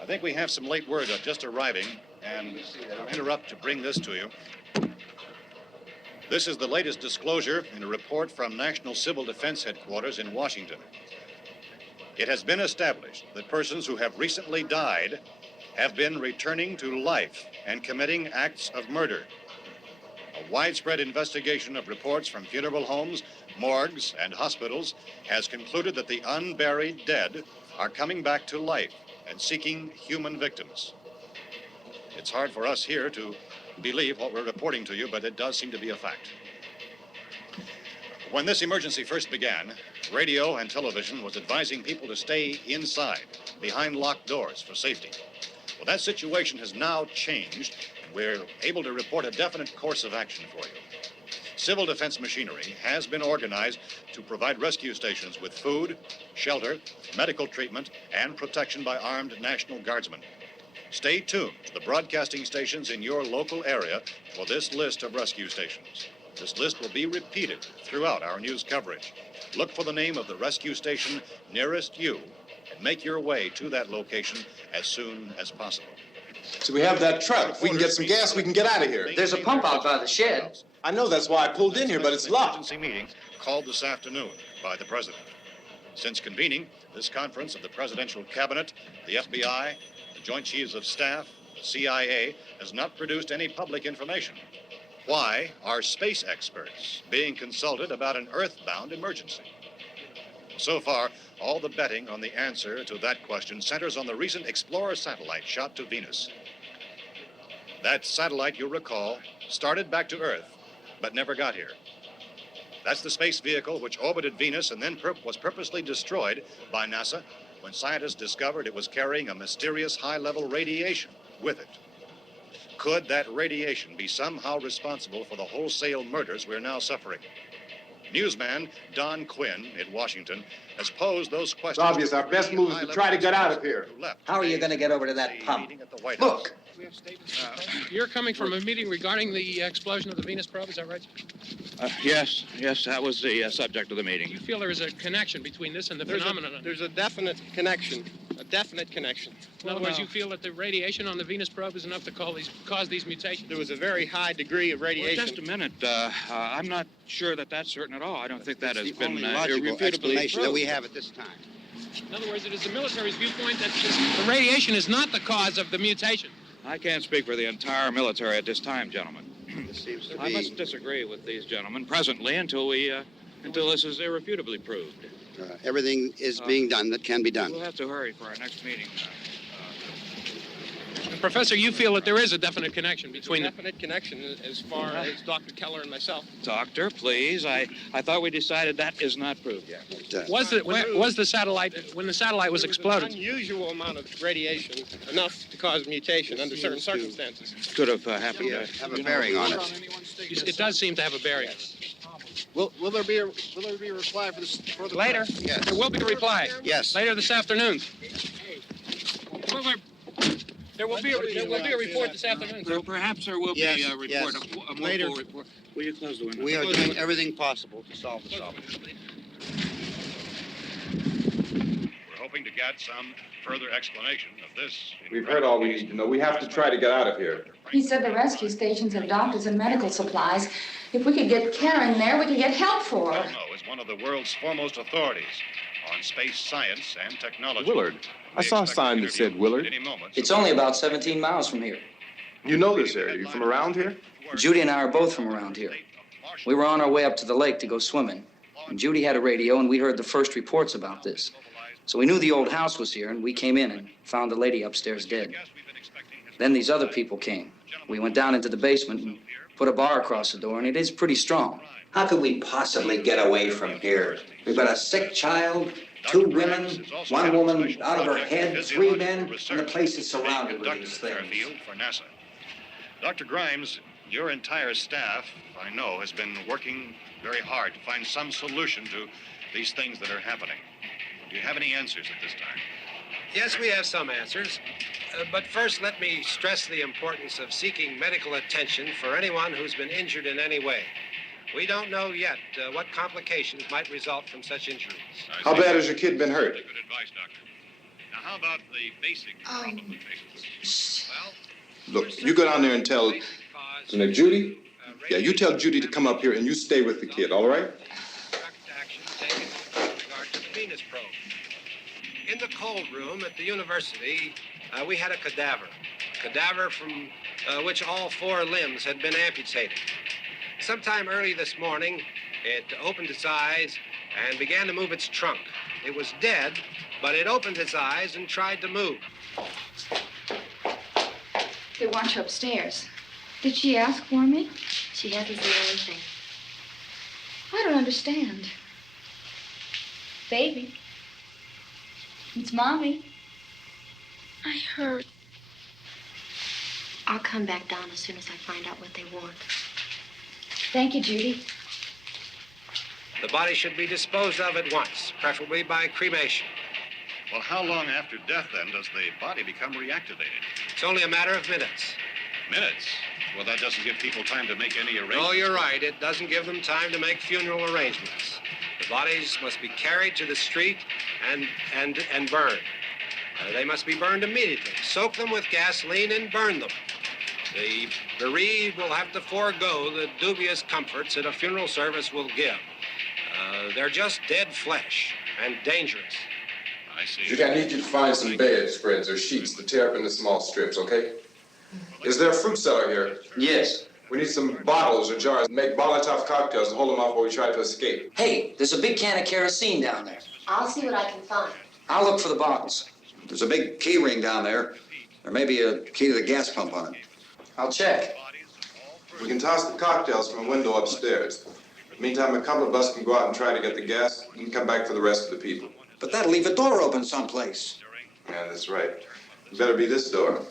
I think we have some late word just arriving, and I'll interrupt to bring this to you. This is the latest disclosure in a report from National Civil Defense Headquarters in Washington. It has been established that persons who have recently died have been returning to life and committing acts of murder. A widespread investigation of reports from funeral homes, morgues, and hospitals has concluded that the unburied dead are coming back to life and seeking human victims. It's hard for us here to believe what we're reporting to you, but it does seem to be a fact. When this emergency first began, radio and television was advising people to stay inside, behind locked doors for safety. Well, that situation has now changed, and we're able to report a definite course of action for you. Civil defense machinery has been organized to provide rescue stations with food, shelter, medical treatment, and protection by armed National Guardsmen. Stay tuned to the broadcasting stations in your local area for this list of rescue stations. This list will be repeated throughout our news coverage. Look for the name of the rescue station nearest you and make your way to that location as soon as possible. So we have that truck. If we can get some gas, we can get out of here. There's a pump out by the shed. I know, that's why I pulled in here, but it's locked. Emergency meeting called this afternoon by the president. Since convening this conference of the presidential cabinet, the FBI, the Joint Chiefs of Staff, the CIA has not produced any public information. Why are space experts being consulted about an earthbound emergency? So far, all the betting on the answer to that question centers on the recent Explorer satellite shot to Venus. That satellite, you'll recall, started back to Earth, but never got here. That's the space vehicle which orbited Venus and then was purposely destroyed by NASA when scientists discovered it was carrying a mysterious high-level radiation with it. Could that radiation be somehow responsible for the wholesale murders we're now suffering? Newsman Don Quinn in Washington has posed those questions. It's obvious our best move is to try to get out of here. How are you going to get over to that pump? Look! You're coming from a meeting regarding the explosion of the Venus probe, is that right? Yes, that was the subject of the meeting. You feel there is a connection between this and the phenomenon? There's a definite connection. In other words, you feel that the radiation on the Venus probe is enough to cause these mutations? There was a very high degree of radiation. Well, just a minute. I'm not sure that that's certain at all. I don't think that has been only logical irrefutably explanation that proved. we have at this time. In other words, it is the military's viewpoint that the radiation is not the cause of the mutation. I can't speak for the entire military at this time, gentlemen. This seems to I be... must disagree with these gentlemen presently until this is irrefutably proved. everything is being done that can be done. We'll have to hurry for our next meeting. Professor, you feel that there is a definite connection between There's a definite connection as far as Dr. Keller and myself. Doctor, please. I thought we decided that is not proved yet. Was the satellite, when the satellite was exploded? An unusual amount of radiation, enough to cause mutation under certain circumstances. Could have happened. Have a bearing on it. It does seem to have a bearing. Will there be a reply for the Later? Yes. There will be a reply. Yes. Later this afternoon. There will be a report this afternoon. Perhaps there will be a report, yes. a more Later. full report. Will you close the window? We are doing everything possible to solve the problem. We're hoping to get some further explanation of this. We've heard all we need to know. We have to try to get out of here. He said the rescue stations have doctors and medical supplies. If we could get care in there, we could get help for her. Romero is one of the world's foremost authorities on space science and technology. Willard. I saw a sign that said Willard. It's only about 17 miles from here. You know this area. You from around here? Judy and I are both from around here. We were on our way up to the lake to go swimming, and Judy had a radio, and we heard the first reports about this. So we knew the old house was here, and we came in and found the lady upstairs dead. Then these other people came. We went down into the basement and put a bar across the door, and it is pretty strong. How could we possibly get away from here? We've got a sick child, 2 women, 1 woman out of her head, 3 men, and the place is surrounded with these things. For NASA. Dr. Grimes, your entire staff, I know, has been working very hard to find some solution to these things that are happening. Do you have any answers at this time? Yes, we have some answers. But first, let me stress the importance of seeking medical attention for anyone who's been injured in any way. We don't know yet what complications might result from such injuries. How bad has your kid been hurt? Good advice, Doctor. Now, how about the basic problem of patients? Well, Look, you go down there and tell Judy. Yeah, you tell Judy to come up here and you stay with the kid, all right? Action taken with regard to the Venus probe. In the cold room at the university, we had a cadaver from which all 4 limbs had been amputated. sometime early this morning, it opened its eyes and began to move its trunk. It was dead, but it opened its eyes and tried to move. They want you upstairs. Did she ask for me? She hasn't said anything. I don't understand. Baby. It's Mommy. I heard. I'll come back down as soon as I find out what they want. Thank you, Judy. The body should be disposed of at once, preferably by cremation. Well, how long after death, then, does the body become reactivated? It's only a matter of minutes. Minutes? Well, that doesn't give people time to make any arrangements. Oh, you're right. It doesn't give them time to make funeral arrangements. The bodies must be carried to the street and burned. They must be burned immediately. Soak them with gasoline and burn them. The bereaved will have to forego the dubious comforts that a funeral service will give. They're just dead flesh and dangerous. I see. Judy, I need you to find some bedspreads or sheets to tear up into small strips, okay? Is there a fruit cellar here? Yes. We need some bottles or jars. Make Molotov cocktails and hold them off while we try to escape. Hey, there's a big can of kerosene down there. I'll see what I can find. I'll look for the bottles. There's a big key ring down there. There may be a key to the gas pump on it. I'll check. We can toss the cocktails from a window upstairs. Meantime, a couple of us can go out and try to get the gas and come back for the rest of the people. But that'll leave a door open someplace. Yeah, that's right. It better be this door.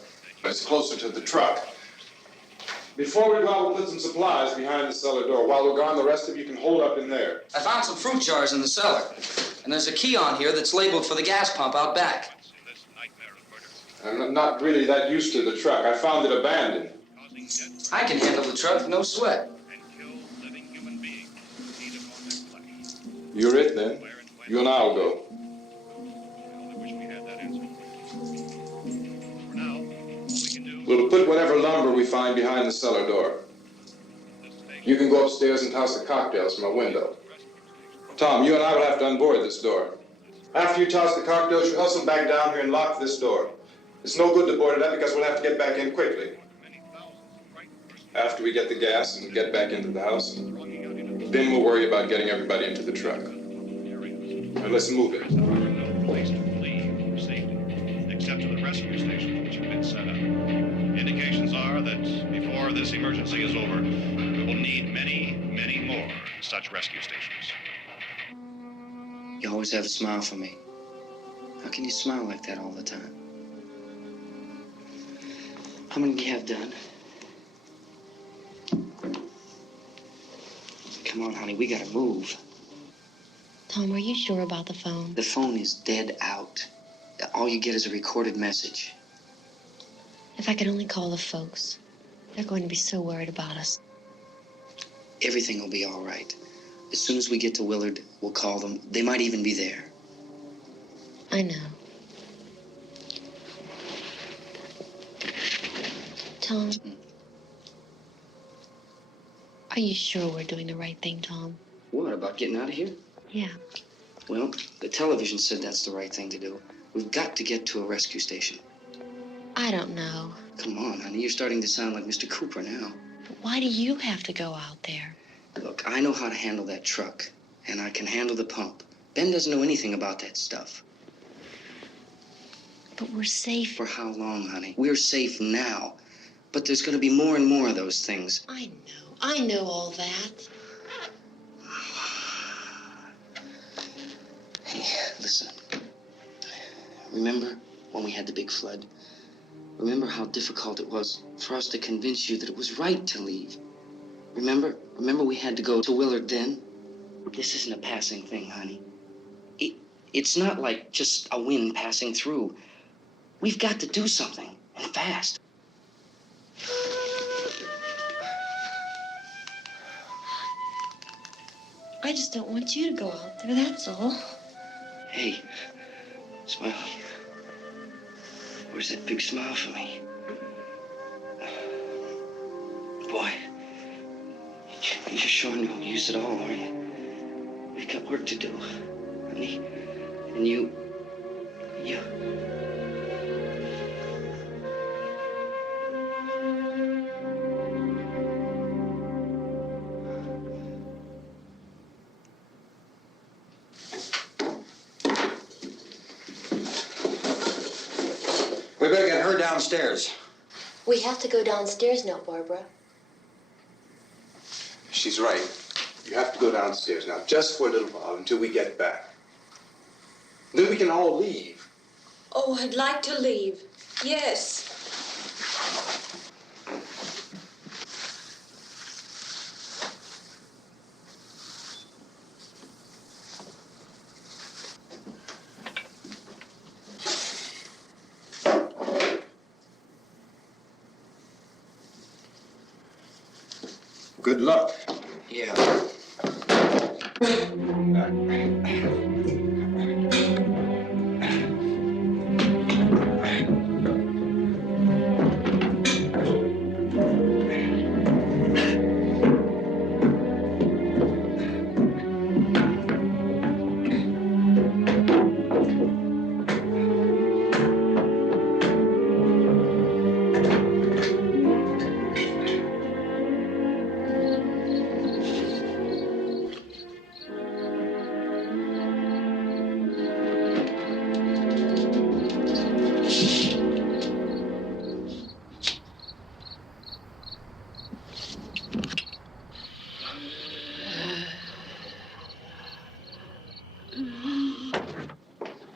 It's closer to the truck. Before we go out, we'll put some supplies behind the cellar door. While we're gone, the rest of you can hold up in there. I found some fruit jars in the cellar. And there's a key on here that's labeled for the gas pump out back. I'm not really that used to the truck. I found it abandoned. I can handle the truck, no sweat. You're it, then. You and I'll go. We'll put whatever lumber we find behind the cellar door. You can go upstairs and toss the cocktails from a window. Tom, you and I will have to unboard this door. After you toss the cocktails, you hustle back down here and lock this door. It's no good to board it up because we'll have to get back in quickly. After we get the gas and get back into the house, then we'll worry about getting everybody into the truck. Now let's move it. No place to flee for safety, except to the rescue stations which have been set up. Indications are that before this emergency is over, we will need many, many more such rescue stations. You always have a smile for me. How can you smile like that all the time? How many do you have done? Come on, honey, we gotta move. Tom, are you sure about the phone? The phone is dead out. All you get is a recorded message. If I could only call the folks. They're going to be so worried about us. Everything will be all right. As soon as we get to Willard, we'll call them. They might even be there. I know. Tom, are you sure we're doing the right thing, Tom? What, about getting out of here? Yeah. Well, the television said that's the right thing to do. We've got to get to a rescue station. I don't know. Come on, honey, you're starting to sound like Mr. Cooper now. But why do you have to go out there? Look, I know how to handle that truck, and I can handle the pump. Ben doesn't know anything about that stuff. But we're safe. For how long, honey? We're safe now. But there's going to be more and more of those things. I know all that. Hey, listen. Remember when we had the big flood? Remember how difficult it was for us to convince you that it was right to leave? Remember we had to go to Willard then? This isn't a passing thing, honey. It's not like just a wind passing through. We've got to do something, and fast. I just don't want you to go out there, that's all. Hey, Smiley. Where's that big smile for me? Boy, you're showing no use at all, aren't you? We've got work to do, honey. And you... We better get her downstairs. We have to go downstairs now, Barbara. She's right. You have to go downstairs now, just for a little while, until we get back. Then we can all leave. Oh, I'd like to leave. Yes. Good luck. Yeah.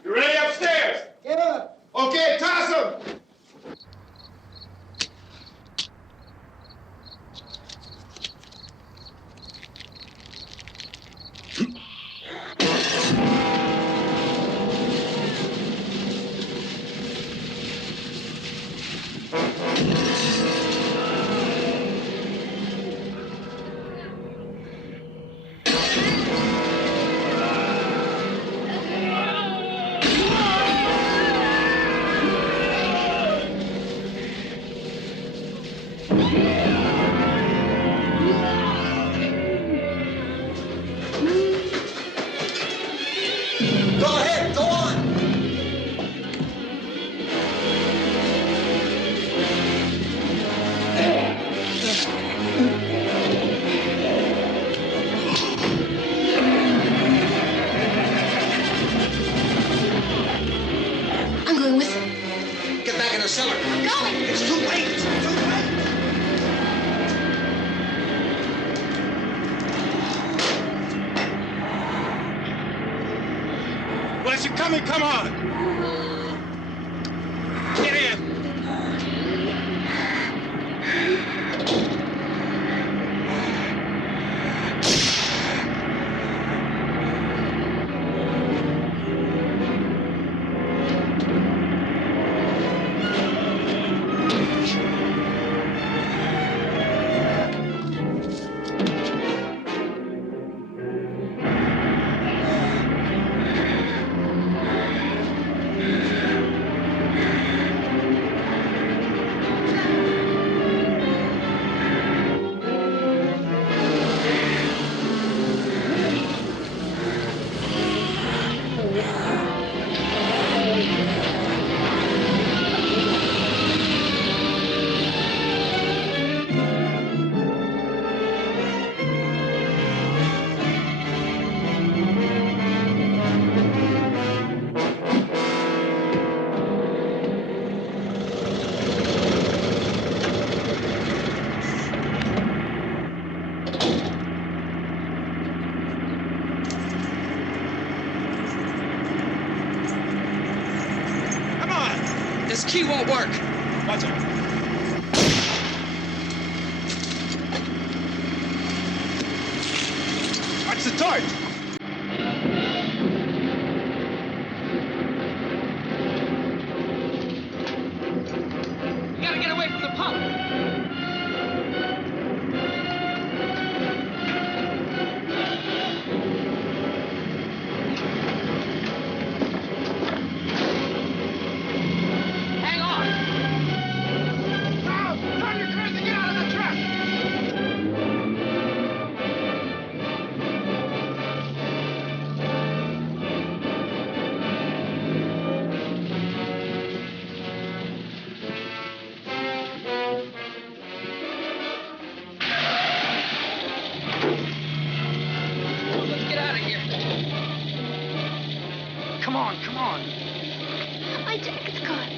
You ready upstairs? Yeah. Okay, toss 'em. Go ahead, go on. I'm going with him. Get back in the cellar. I'm going. It's too late. It's too late. Where's you coming? Come on. Get in. This key won't work. Watch it. Watch the torch. You gotta get away from the pump. Hang on. Now, turn your cars and get out of the truck. Let's get out of here. Come on, come on. My jacket's gone.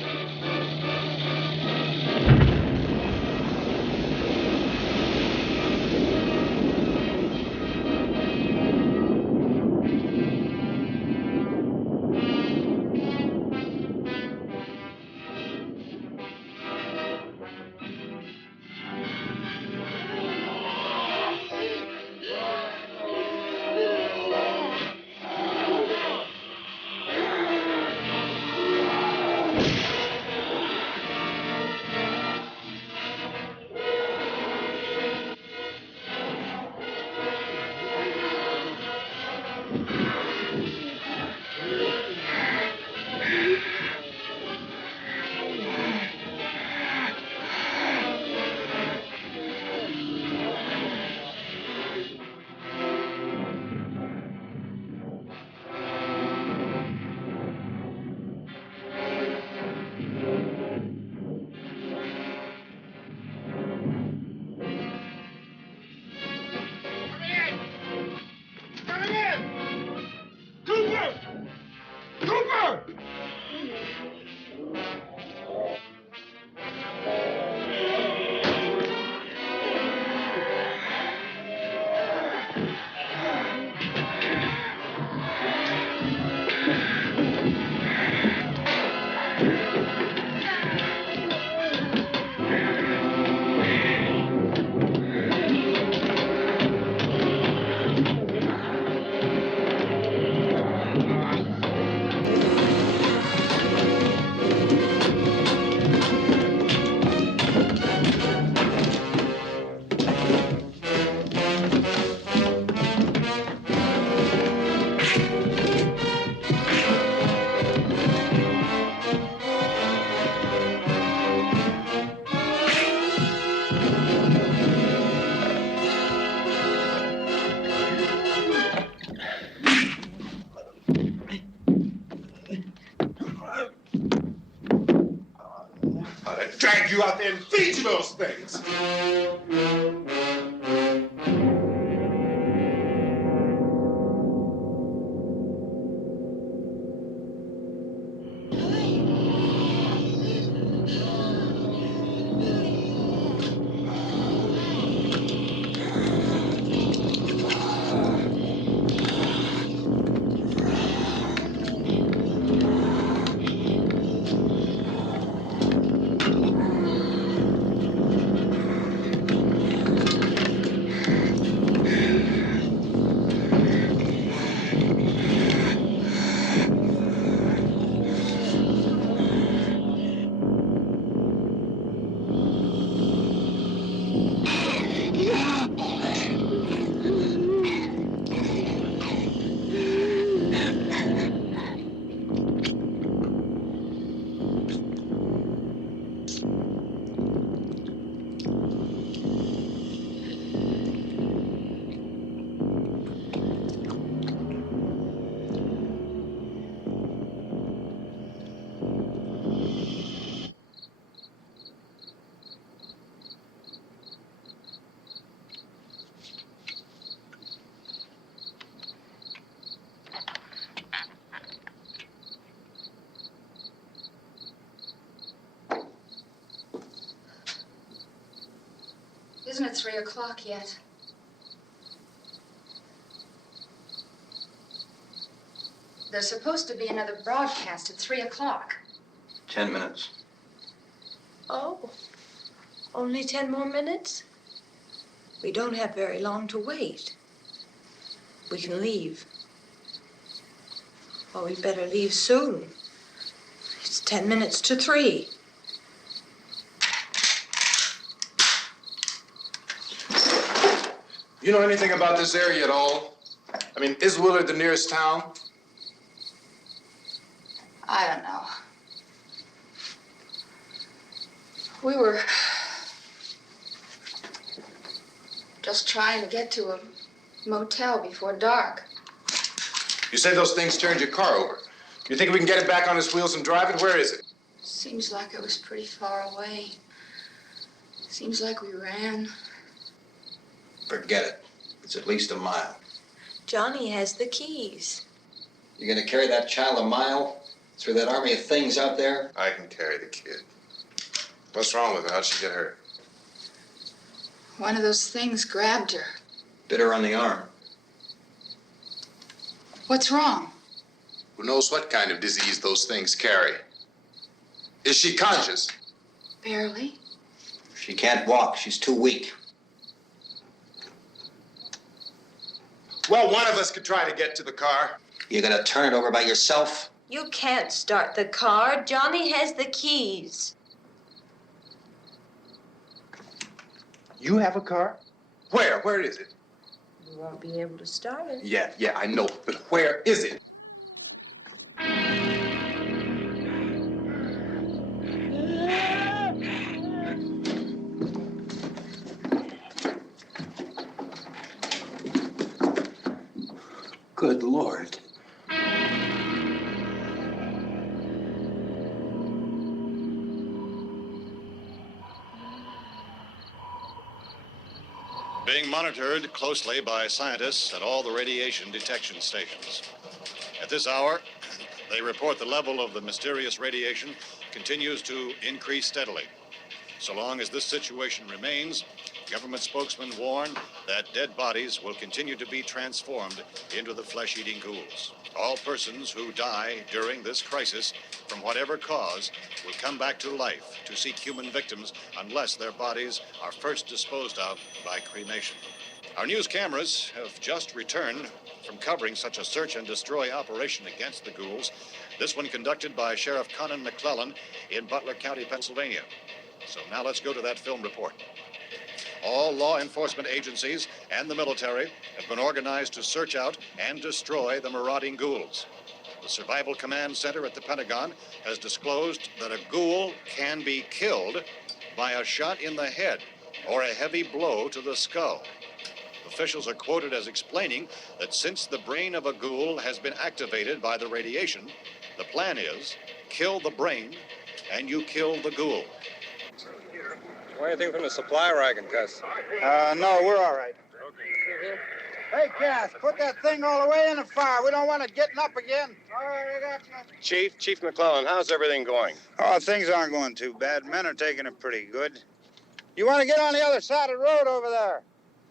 drag you out there and feed you those things. Isn't it 3 o'clock yet? There's supposed to be another broadcast at 3 o'clock. 10 minutes. Oh, only 10 more minutes? We don't have very long to wait. We can leave. Well, we'd better leave soon. It's 10 minutes to 3. You know anything about this area at all? I mean, is Willard the nearest town? I don't know. We were just trying to get to a motel before dark. You say those things turned your car over. You think we can get it back on its wheels and drive it? Where is it? Seems like it was pretty far away. Seems like we ran. Forget it. It's at least a mile. Johnny has the keys. You're gonna carry that child a mile through that army of things out there? I can carry the kid. What's wrong with her? How'd she get hurt? One of those things grabbed her. Bit her on the arm. What's wrong? Who knows what kind of disease those things carry? Is she conscious? Barely. She can't walk. She's too weak. Well, one of us could try to get to the car. You're gonna turn it over by yourself? You can't start the car. Johnny has the keys. You have a car? Where? Where is it? You won't be able to start it. Yeah, I know. But where is it? Good Lord. Being monitored closely by scientists at all the radiation detection stations. At this hour, they report the level of the mysterious radiation continues to increase steadily. So long as this situation remains, government spokesmen warn that dead bodies will continue to be transformed into the flesh-eating ghouls. All persons who die during this crisis, from whatever cause, will come back to life to seek human victims unless their bodies are first disposed of by cremation. Our news cameras have just returned from covering such a search and destroy operation against the ghouls, this one conducted by Sheriff Conan McClellan in Butler County, Pennsylvania. So now let's go to that film report. All law enforcement agencies and the military have been organized to search out and destroy the marauding ghouls. The Survival Command Center at the Pentagon has disclosed that a ghoul can be killed by a shot in the head or a heavy blow to the skull. Officials are quoted as explaining that since the brain of a ghoul has been activated by the radiation, the plan is kill the brain and you kill the ghoul. Or anything from the supply wagon, Cuss? No, we're all right. Hey, Cass, put that thing all the way in the fire. We don't want it getting up again. All right, I got you. Chief McClellan, how's everything going? Oh, things aren't going too bad. Men are taking it pretty good. You want to get on the other side of the road over there?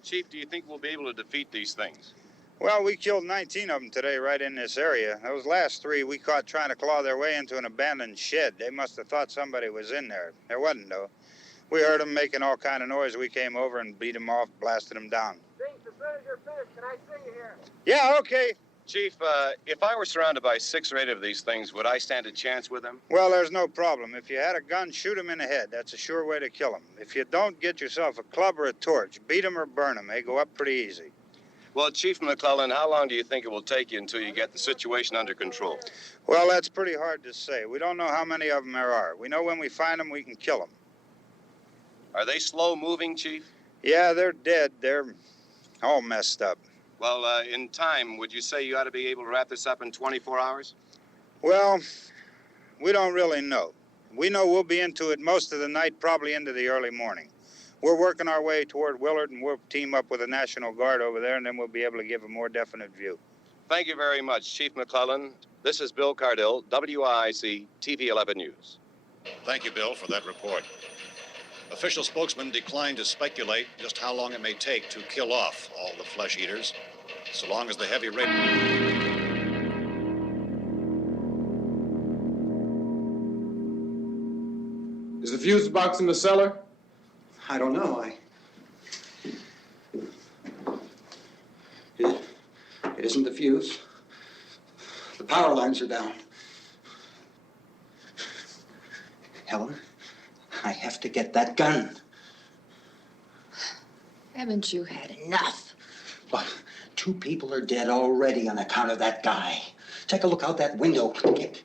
Chief, do you think we'll be able to defeat these things? Well, we killed 19 of them today right in this area. Those last 3 we caught trying to claw their way into an abandoned shed. They must have thought somebody was in there. There wasn't, though. We heard them making all kind of noise. We came over and beat them off, blasted them down. As soon as you're finished, can I see you here? Yeah, okay. Chief, if I were surrounded by 6 or 8 of these things, would I stand a chance with them? Well, there's no problem. If you had a gun, shoot them in the head. That's a sure way to kill them. If you don't, get yourself a club or a torch. Beat them or burn them. They go up pretty easy. Well, Chief McClellan, how long do you think it will take you until you get the situation under control? Well, that's pretty hard to say. We don't know how many of them there are. We know when we find them, we can kill them. Are they slow-moving, Chief? Yeah, they're dead. They're all messed up. Well, in time, would you say you ought to be able to wrap this up in 24 hours? Well, we don't really know. We know we'll be into it most of the night, probably into the early morning. We're working our way toward Willard, and we'll team up with the National Guard over there, and then we'll be able to give a more definite view. Thank you very much, Chief McClellan. This is Bill Cardill, WIC TV 11 News. Thank you, Bill, for that report. Official spokesman declined to speculate just how long it may take to kill off all the flesh eaters, so long as the heavy rain... Is the fuse box in the cellar? I don't know. It isn't the fuse. The power lines are down. Helen, I have to get that gun. Haven't you had enough? But 2 people are dead already on account of that guy. Take a look out that window. Get...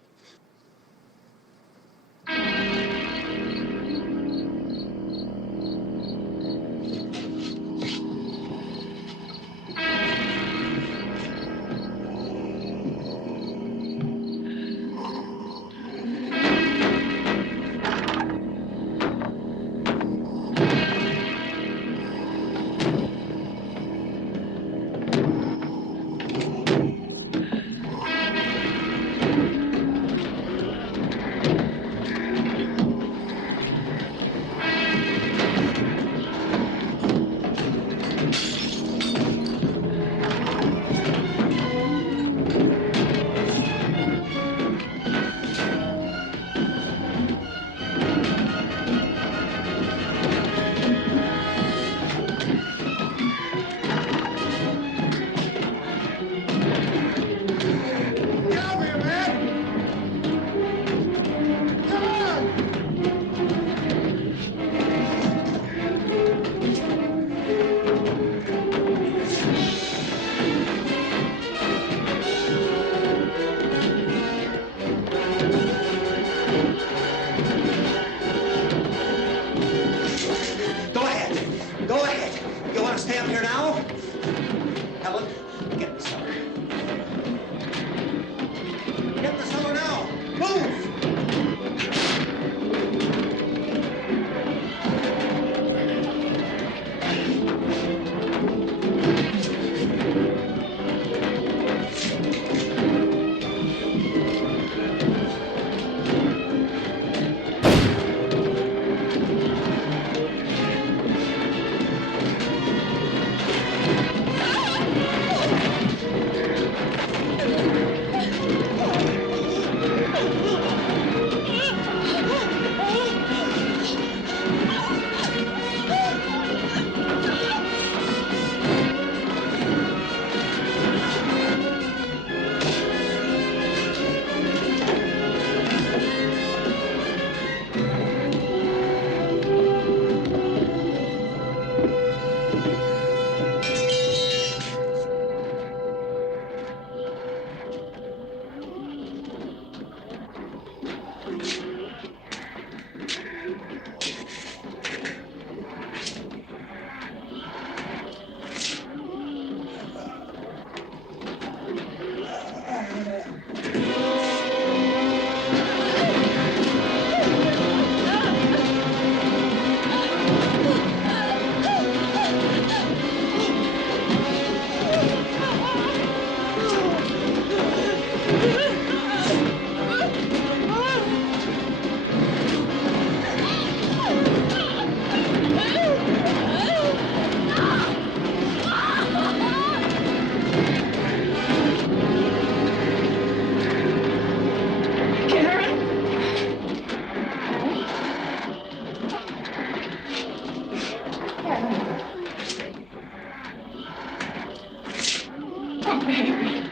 Oh, baby.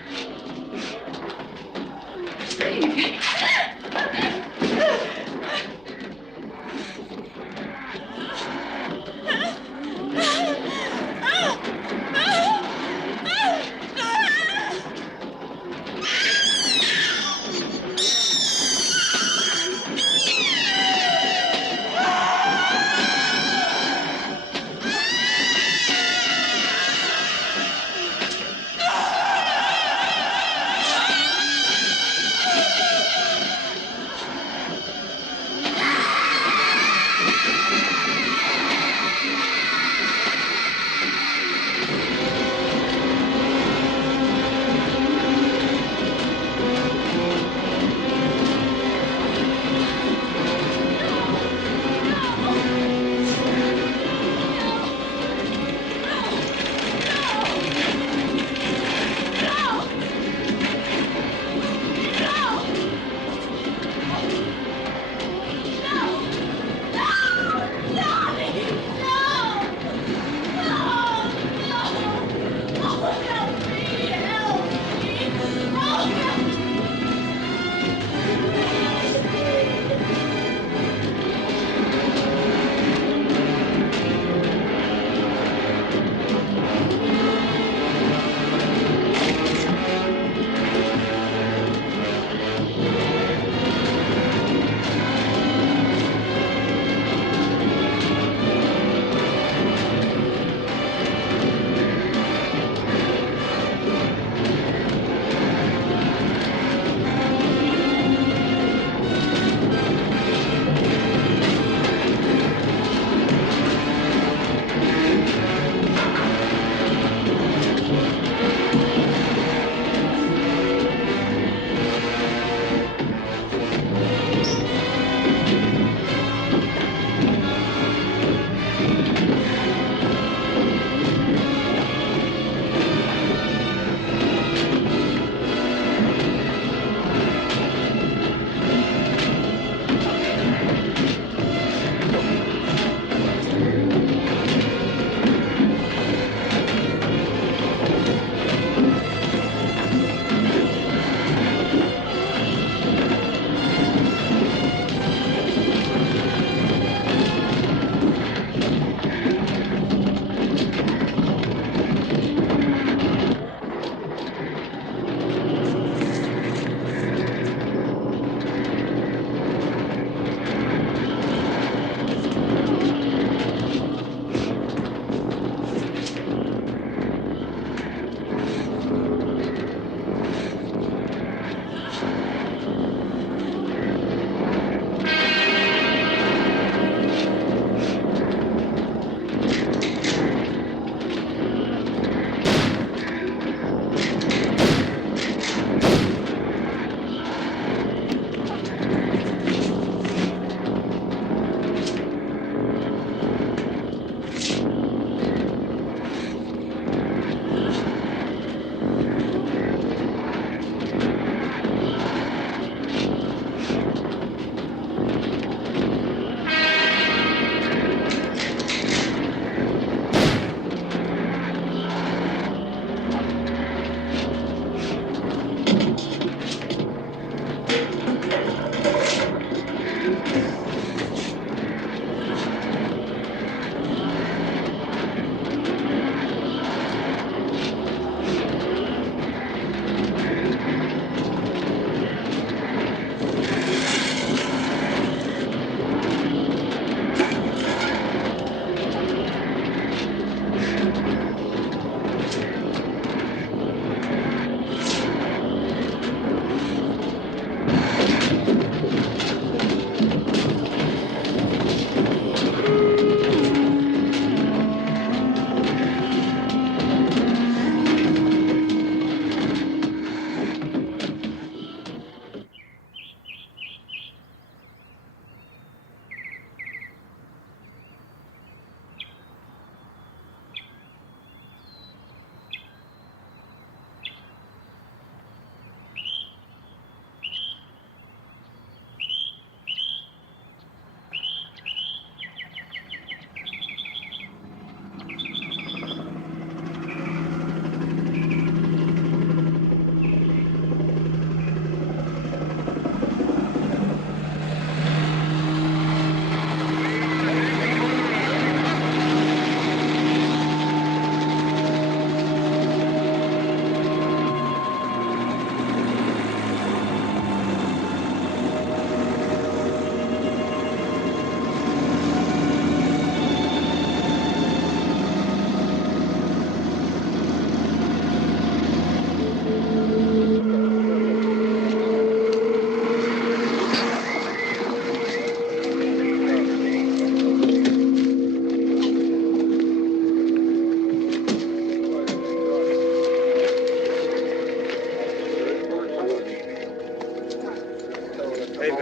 Baby.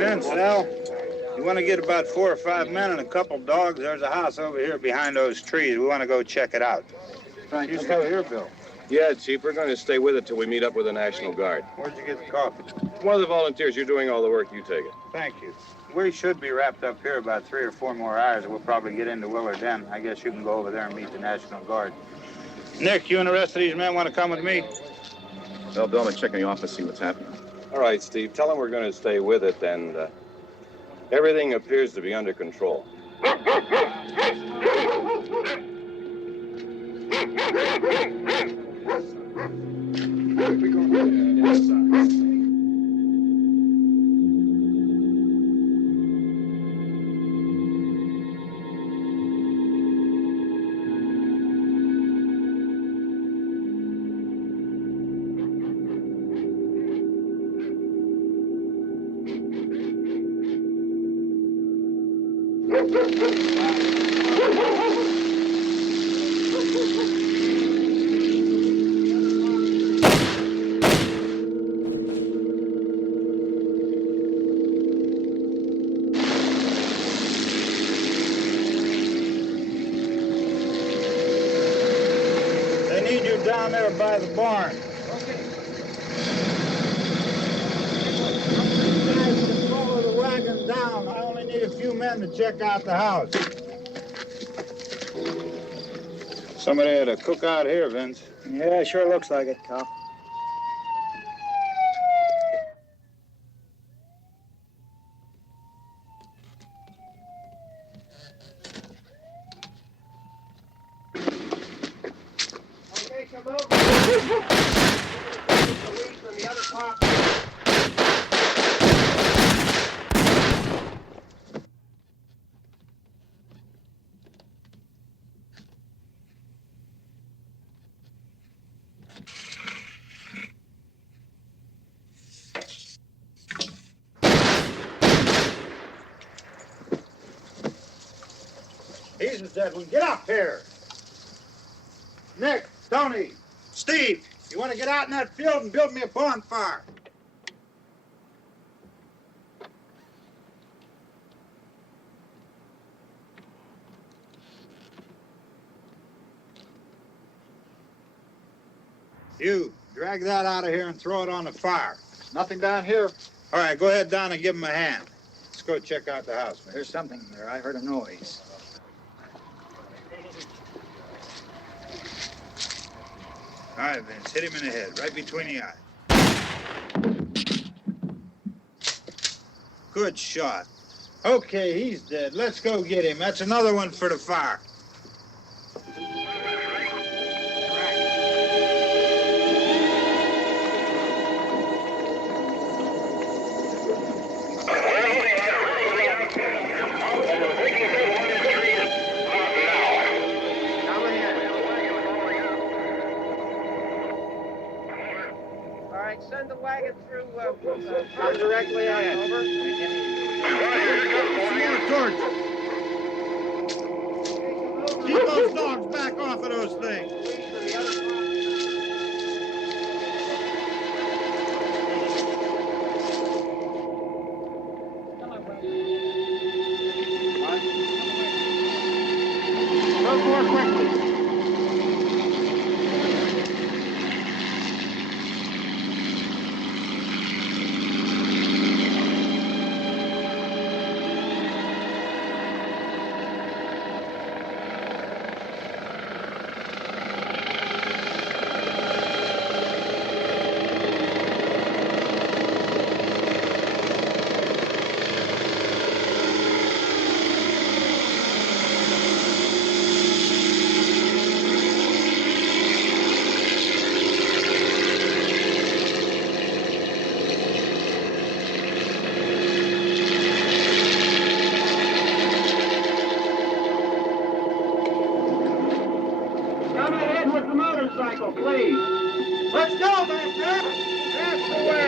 Vince, Al, you want to get about 4 or 5 men and a couple dogs? There's a house over here behind those trees. We want to go check it out. You still here, Bill? Yeah, Chief, we're going to stay with it till we meet up with the National Guard. Where'd you get the coffee? One of the volunteers, you're doing all the work, you take it. Thank you. We should be wrapped up here about 3 or 4 more hours. We'll probably get into Willard then. I guess you can go over there and meet the National Guard. Nick, you and the rest of these men want to come with me? Well, Bill, I'm going to check in the office, see what's happening. All right, Steve, tell them we're going to stay with it, and everything appears to be under control. They need you down there by the barn. Follow the wagon down. I only need a few men to check out the house. Somebody had a cookout here, Vince. Yeah, sure looks like it, Cop. Okay, come over. From the other part. He's the dead one. Get up here. Nick, Tony, Steve, you want to get out in that field and build me a bonfire? You, drag that out of here and throw it on the fire. Nothing down here. All right, go ahead down and give him a hand. Let's go check out the house. There's something there. I heard a noise. All right, Vince, hit him in the head, right between the eyes. Good shot. Okay, he's dead. Let's go get him. That's another one for the fire. Send the wagon through directly out. Over. More torch. Keep those dogs back off of those things. Go more quickly. Come ahead with the motorcycle, please. Let's go, back there. That's the way.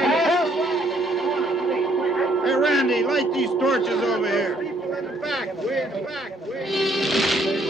Hey, Randy, light these torches over here. People in the back, way in the back, way.